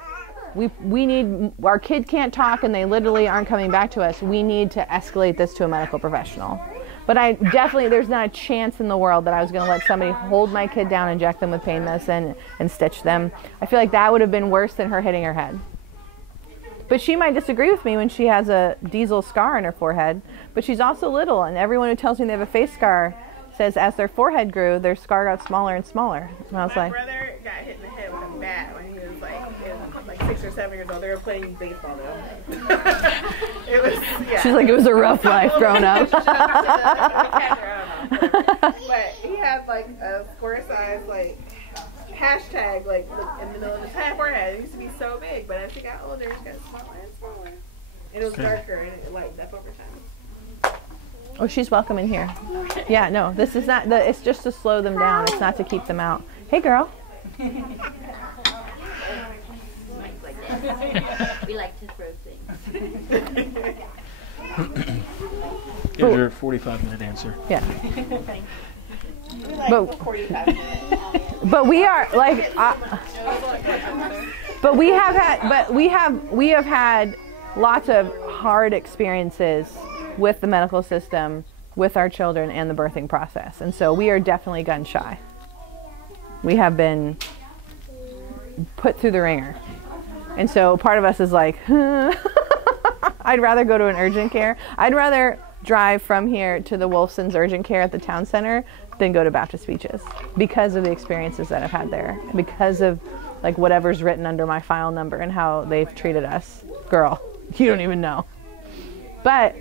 we need, our kid can't talk and they literally aren't coming back to us. We need to escalate this to a medical professional. But there's not a chance in the world that I was going to let somebody hold my kid down, inject them with pain medicine, and stitch them. I feel like that would have been worse than her hitting her head. But she might disagree with me when she has a diesel scar on her forehead. But she's also little, and everyone who tells me they have a face scar says as their forehead grew, their scar got smaller and smaller. And I was my like, brother got hit in the head with a bat when he was like 6 or 7 years old. They were playing baseball though. It was, yeah. She's like, it was a rough life growing up. But he had like a square size like hashtag like in the middle of his forehead. It used to be so big, but as he got older, it got smaller and smaller. And it was darker and it lightened up over time. Oh, she's welcome in here. Yeah, no, this is not, it's just to slow them down. It's not to keep them out. Hey, girl. We like to throw things. Here's your 45-minute answer. Yeah. But we are like, but we have had lots of hard experiences with the medical system, with our children, and the birthing process. And so we are definitely gun shy. We have been put through the ringer. And so part of us is like, I'd rather go to an urgent care. I'd rather drive from here to the Wolfson's urgent care at the town center than go to Baptist Beaches because of the experiences that I've had there, because of like whatever's written under my file number and how they've treated us. Girl, you don't even know. But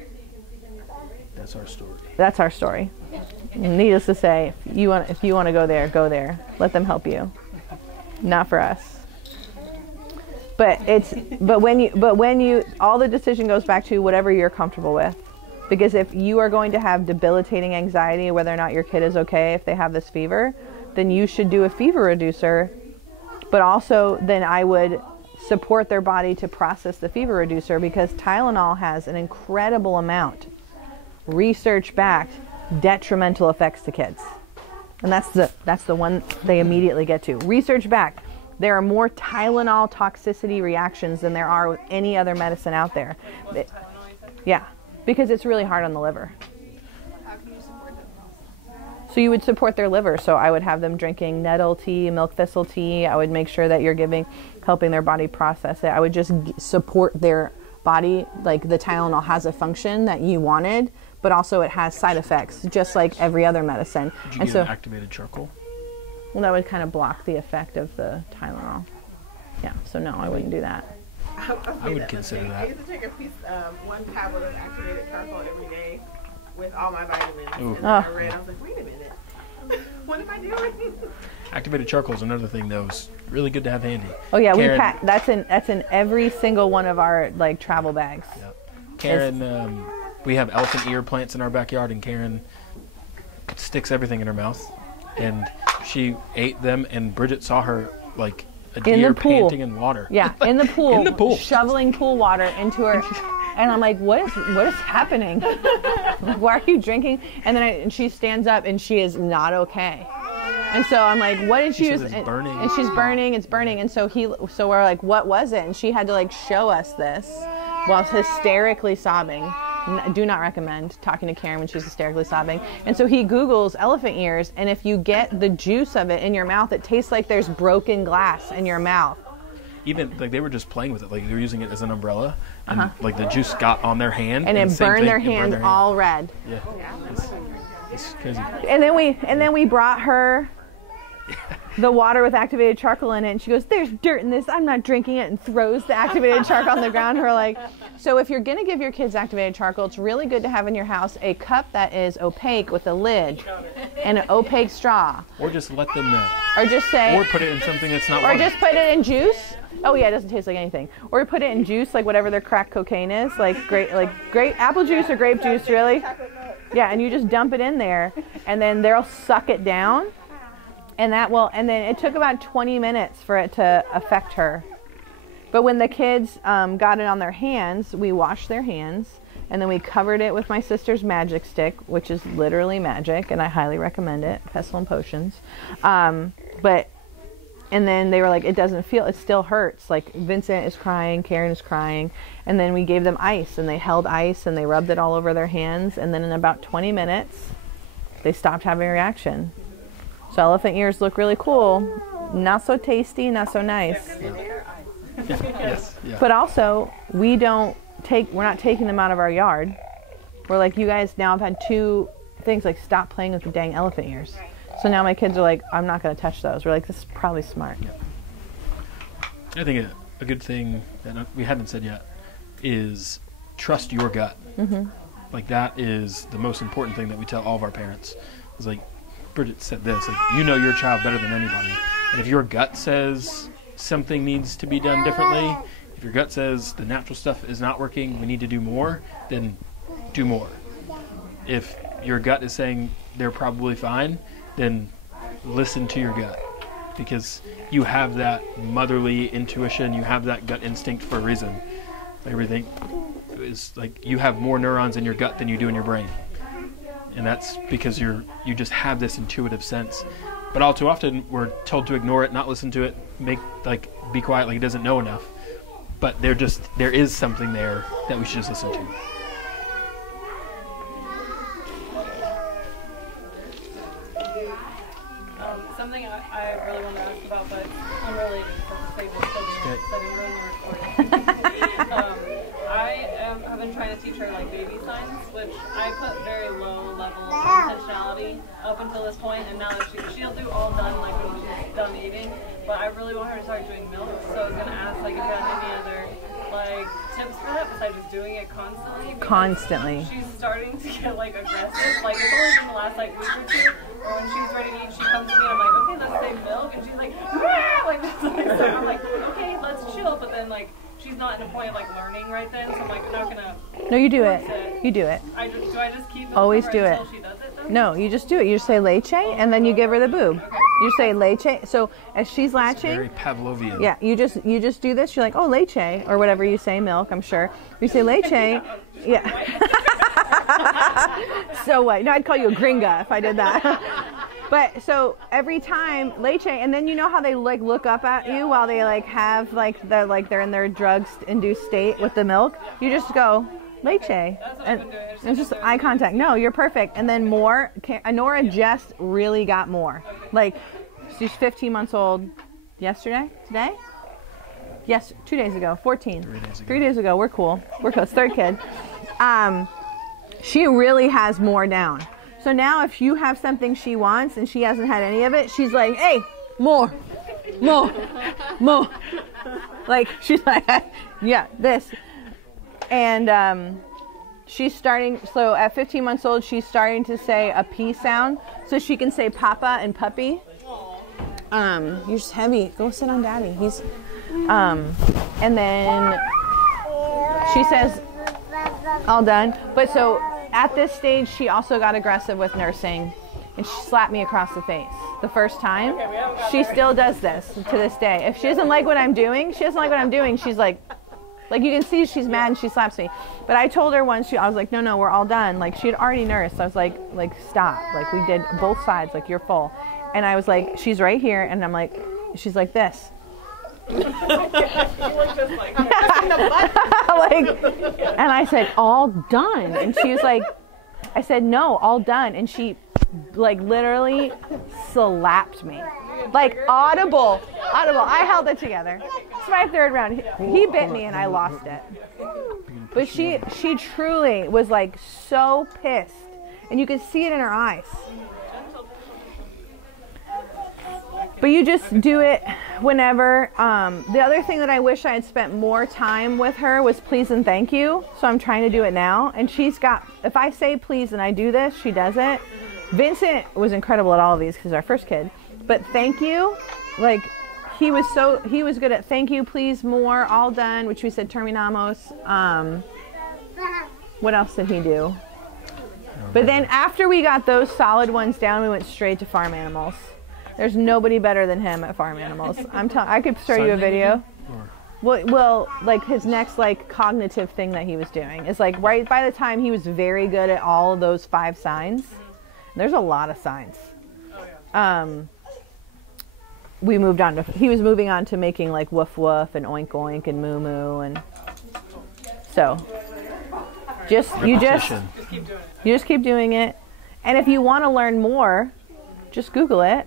that's our story. That's our story. Needless to say, if you want to go there, go there. Let them help you. Not for us. But when you all the decision goes back to whatever you're comfortable with. Because if you are going to have debilitating anxiety whether or not your kid is okay if they have this fever, then you should do a fever reducer. But also then I would support their body to process the fever reducer, because Tylenol has an incredible amount research-backed detrimental effects to kids. And that's the one they immediately get to. Research-backed. There are more Tylenol toxicity reactions than there are with any other medicine out there. Yeah, because it's really hard on the liver. How can you support them? So you would support their liver. So I would have them drinking nettle tea, milk thistle tea. I would make sure that you're helping their body process it. I would just support their body. Like the Tylenol has a function that you wanted, but also it has side effects, just like every other medicine. Did you get activated charcoal? Well, that would kind of block the effect of the Tylenol. Yeah, so no, I wouldn't do that. I would consider that. I used to take one tablet of activated charcoal every day with all my vitamins. And then I read, I was like, wait a minute. What am I doing? Activated charcoal is another thing that was really good to have handy. Oh yeah, Karen, we pack. That's in every single one of our like travel bags. Yep. Karen, we have elephant ear plants in our backyard, and Karen sticks everything in her mouth, and she ate them. And Bridget saw her like a deer panting in water. Yeah, in the pool. In the pool, shoveling pool water into her. And I'm like, what is happening? Why are you drinking? And then and she stands up and she is not okay. And so I'm like, what did she use? It's burning. And she's burning, it's burning. And so we're like, what was it? And she had to like show us this while hysterically sobbing. Do not recommend talking to Karen when she's hysterically sobbing. And so he Googles elephant ears, and if you get the juice of it in your mouth, it tastes like there's broken glass in your mouth. Even like they were just playing with it, like they were using it as an umbrella, and like the juice got on their hand, and it burned their hands all red. Yeah, it's crazy. And then we brought her the water with activated charcoal in it, and she goes, "There's dirt in this. I'm not drinking it," and throws the activated charcoal on the ground. We're like, so if you're gonna give your kids activated charcoal, it's really good to have in your house a cup that is opaque with a lid and an opaque straw. Or just let them know. Or just say. Or put it in something that's not. Or just put it in juice. Oh yeah, it doesn't taste like anything. Or put it in juice, like whatever their crack cocaine is, like grape apple juice or grape juice, really. Yeah, and you just dump it in there, and then they'll suck it down. And then it took about 20 minutes for it to affect her. But when the kids got it on their hands, we washed their hands, and then we covered it with my sister's magic stick, which is literally magic, and I highly recommend it, Pestle and Potions. And then they were like, it still hurts. Like Vincent is crying, Karen is crying, and then we gave them ice, and they held ice, and they rubbed it all over their hands, and then in about 20 minutes, they stopped having a reaction. So elephant ears look really cool. Not so tasty, not so nice. Yes. Yeah. But also, we're not taking them out of our yard. We're like, you guys now have had 2 things, like stop playing with the dang elephant ears. So now my kids are like, I'm not going to touch those. We're like, this is probably smart. I think a good thing that we haven't said yet is trust your gut. Mm-hmm. Like that is the most important thing that we tell all of our parents. It's like Bridget said this, like you know your child better than anybody. And if your gut says something needs to be done differently, if your gut says the natural stuff is not working, we need to do more, then do more. If your gut is saying they're probably fine, then listen to your gut, because you have that motherly intuition, you have that gut instinct for a reason. Everything is like you have more neurons in your gut than you do in your brain, and that's because you just have this intuitive sense. But all too often we're told to ignore it, not listen to it, be quiet, like it doesn't know enough. But there is something there that we should just listen to. Something I really want to ask about, but unrelated to save this studying room recording. I have been trying to teach her like baby signs, which I put very low level of intentionality up until this point, and now that she'll do all done like when she's done eating, but I really want her to start doing milk. So I was gonna ask like if you had any other like tips for that besides just doing it constantly. Constantly. She's starting to get like aggressive. Like it's only been the last like week or two, or when she's ready to eat, she comes to me and I'm like, okay, let's save milk, and she's like, "Wah!" Like this. So I'm like, okay, let's chill, but then like she's not in a point of like learning right then, so I'm like, I'm not gonna. No, you do it. You do it. Do I just keep always do it. Until she does it, though? No, you just do it. You just say leche, and then you give her the boob. Okay. You say leche. So as she's latching, it's very Pavlovian. Yeah, you just do this. You're like, oh, leche, or whatever you say, milk. I'm sure you say leche. Yeah. So what? No, I'd call you a gringa if I did that. But so every time leche, and then you know how they like look up at you while they like have they're in their drug-induced state with the milk. You just go leche, and it's just eye contact. No, you're perfect. And then more. Nora just really got more. Like she's 15 months old. Yesterday, today. Yes, 2 days ago. 14. 3 days ago. We're cool. We're close. Third kid. She really has more down. So now if you have something she wants and she hasn't had any of it, she's like, hey, more. Like, she's like, yeah, this. And she's starting, so at 15 months old, she's starting to say a P sound. So she can say papa and puppy. You're just heavy. Go sit on daddy. He's, and then she says, all done. But so at this stage, she also got aggressive with nursing, and she slapped me across the face the first time. She still does this to this day. If she doesn't like what I'm doing, she's like you can see she's mad and she slaps me. But I told her once, I was like, no, we're all done. Like she had already nursed. I was like stop. Like we did both sides. Like you're full. And I was like, she's right here, and I'm like, she's like this. And I said, all done. And she was like, I said, no, all done. And she like literally slapped me. Like audible. I held it together. It's my third round. He bit me and I lost it. But she truly was like so pissed. And you could see it in her eyes. But you just do it whenever. The other thing that I wish I had spent more time with her was please and thank you. So I'm trying to do it now. And she's got, if I say please and I do this, she does it. Vincent was incredible at all of these because he's our first kid. But thank you, like he was good at thank you, please, more, all done, which we said terminamos. What else did he do? But then after we got those solid ones down, we went straight to farm animals. There's nobody better than him at farm animals. I could show you a video. Well, like his next like cognitive thing that he was doing is like right by the time he was very good at all of those 5 signs. There's a lot of signs. We moved on to, he was moving on to making like woof woof and oink oink and moo moo, and so you just keep doing it. And if you want to learn more, just Google it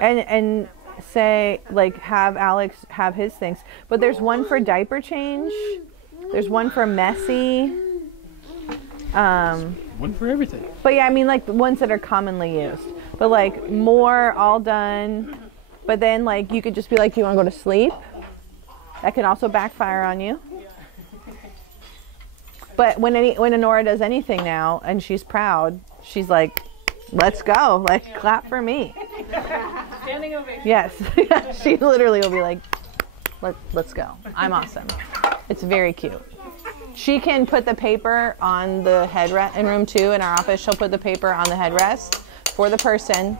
and say like have Alex have his things. But there's one for diaper change. There's one for messy. One for everything. But yeah, I mean like the ones that are commonly used. But like more all done. But then like you could just be like, do you want to go to sleep? That can also backfire on you. But when Honora does anything now and she's proud, she's like, let's go. Like clap for me. Standing ovation. Yes. She literally will be like, let's go. I'm awesome. It's very cute. She can put the paper on the headrest in room 2 in our office. She'll put the paper on the headrest for the person,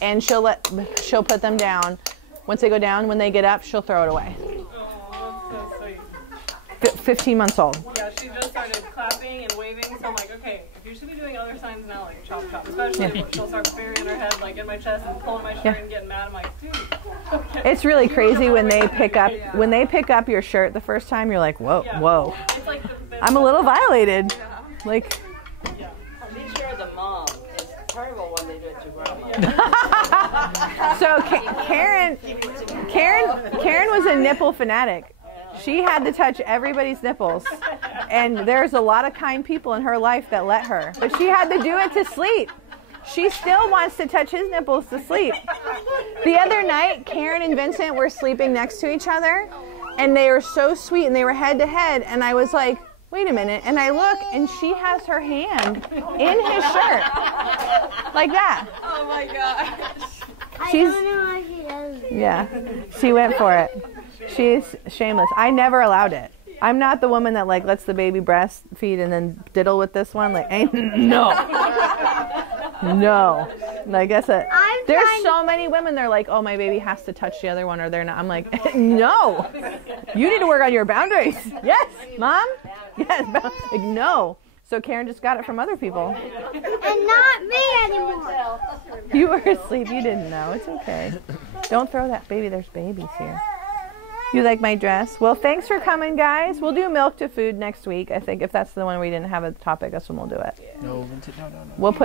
and she'll put them down. Once they go down, when they get up, she'll throw it away. Oh, that's so sweet. 15 months old. Yeah, she just started clapping and waving, so I'm like, okay, if you should be doing other signs now, like chop chop. Especially when she'll start burying her head like in my chest and pulling my shirt and getting mad. I'm like, dude. Okay. It's really crazy when they pick up your shirt the first time. You're like, whoa, whoa. It's like I'm a little violated. Like. Be sure the mom. It's terrible when they do it to grandma. So Karen was a nipple fanatic. She had to touch everybody's nipples, and there's a lot of kind people in her life that let her, but she had to do it to sleep. She still wants to touch his nipples to sleep. The other night, Karen and Vincent were sleeping next to each other, and they were so sweet, and they were head to head, and I was like, wait a minute, and I look, and she has her hand in his shirt, like that. Oh my gosh. I don't know why she does it. Yeah, she went for it. She's shameless. I never allowed it. I'm not the woman that like lets the baby breastfeed and then diddle with this one. Like, no. I guess there's so many women. They're like, oh, my baby has to touch the other one, or they're not. I'm like, no. You need to work on your boundaries. Yes, mom. Yes, like, no. So Karen just got it from other people. And not me anymore. You were asleep. You didn't know. It's okay. Don't throw that baby. There's babies here. You like my dress? Well, thanks for coming, guys. We'll do milk to food next week. I think if that's the one we didn't have a topic, that's when we'll do it. No, Vincent, no. We'll put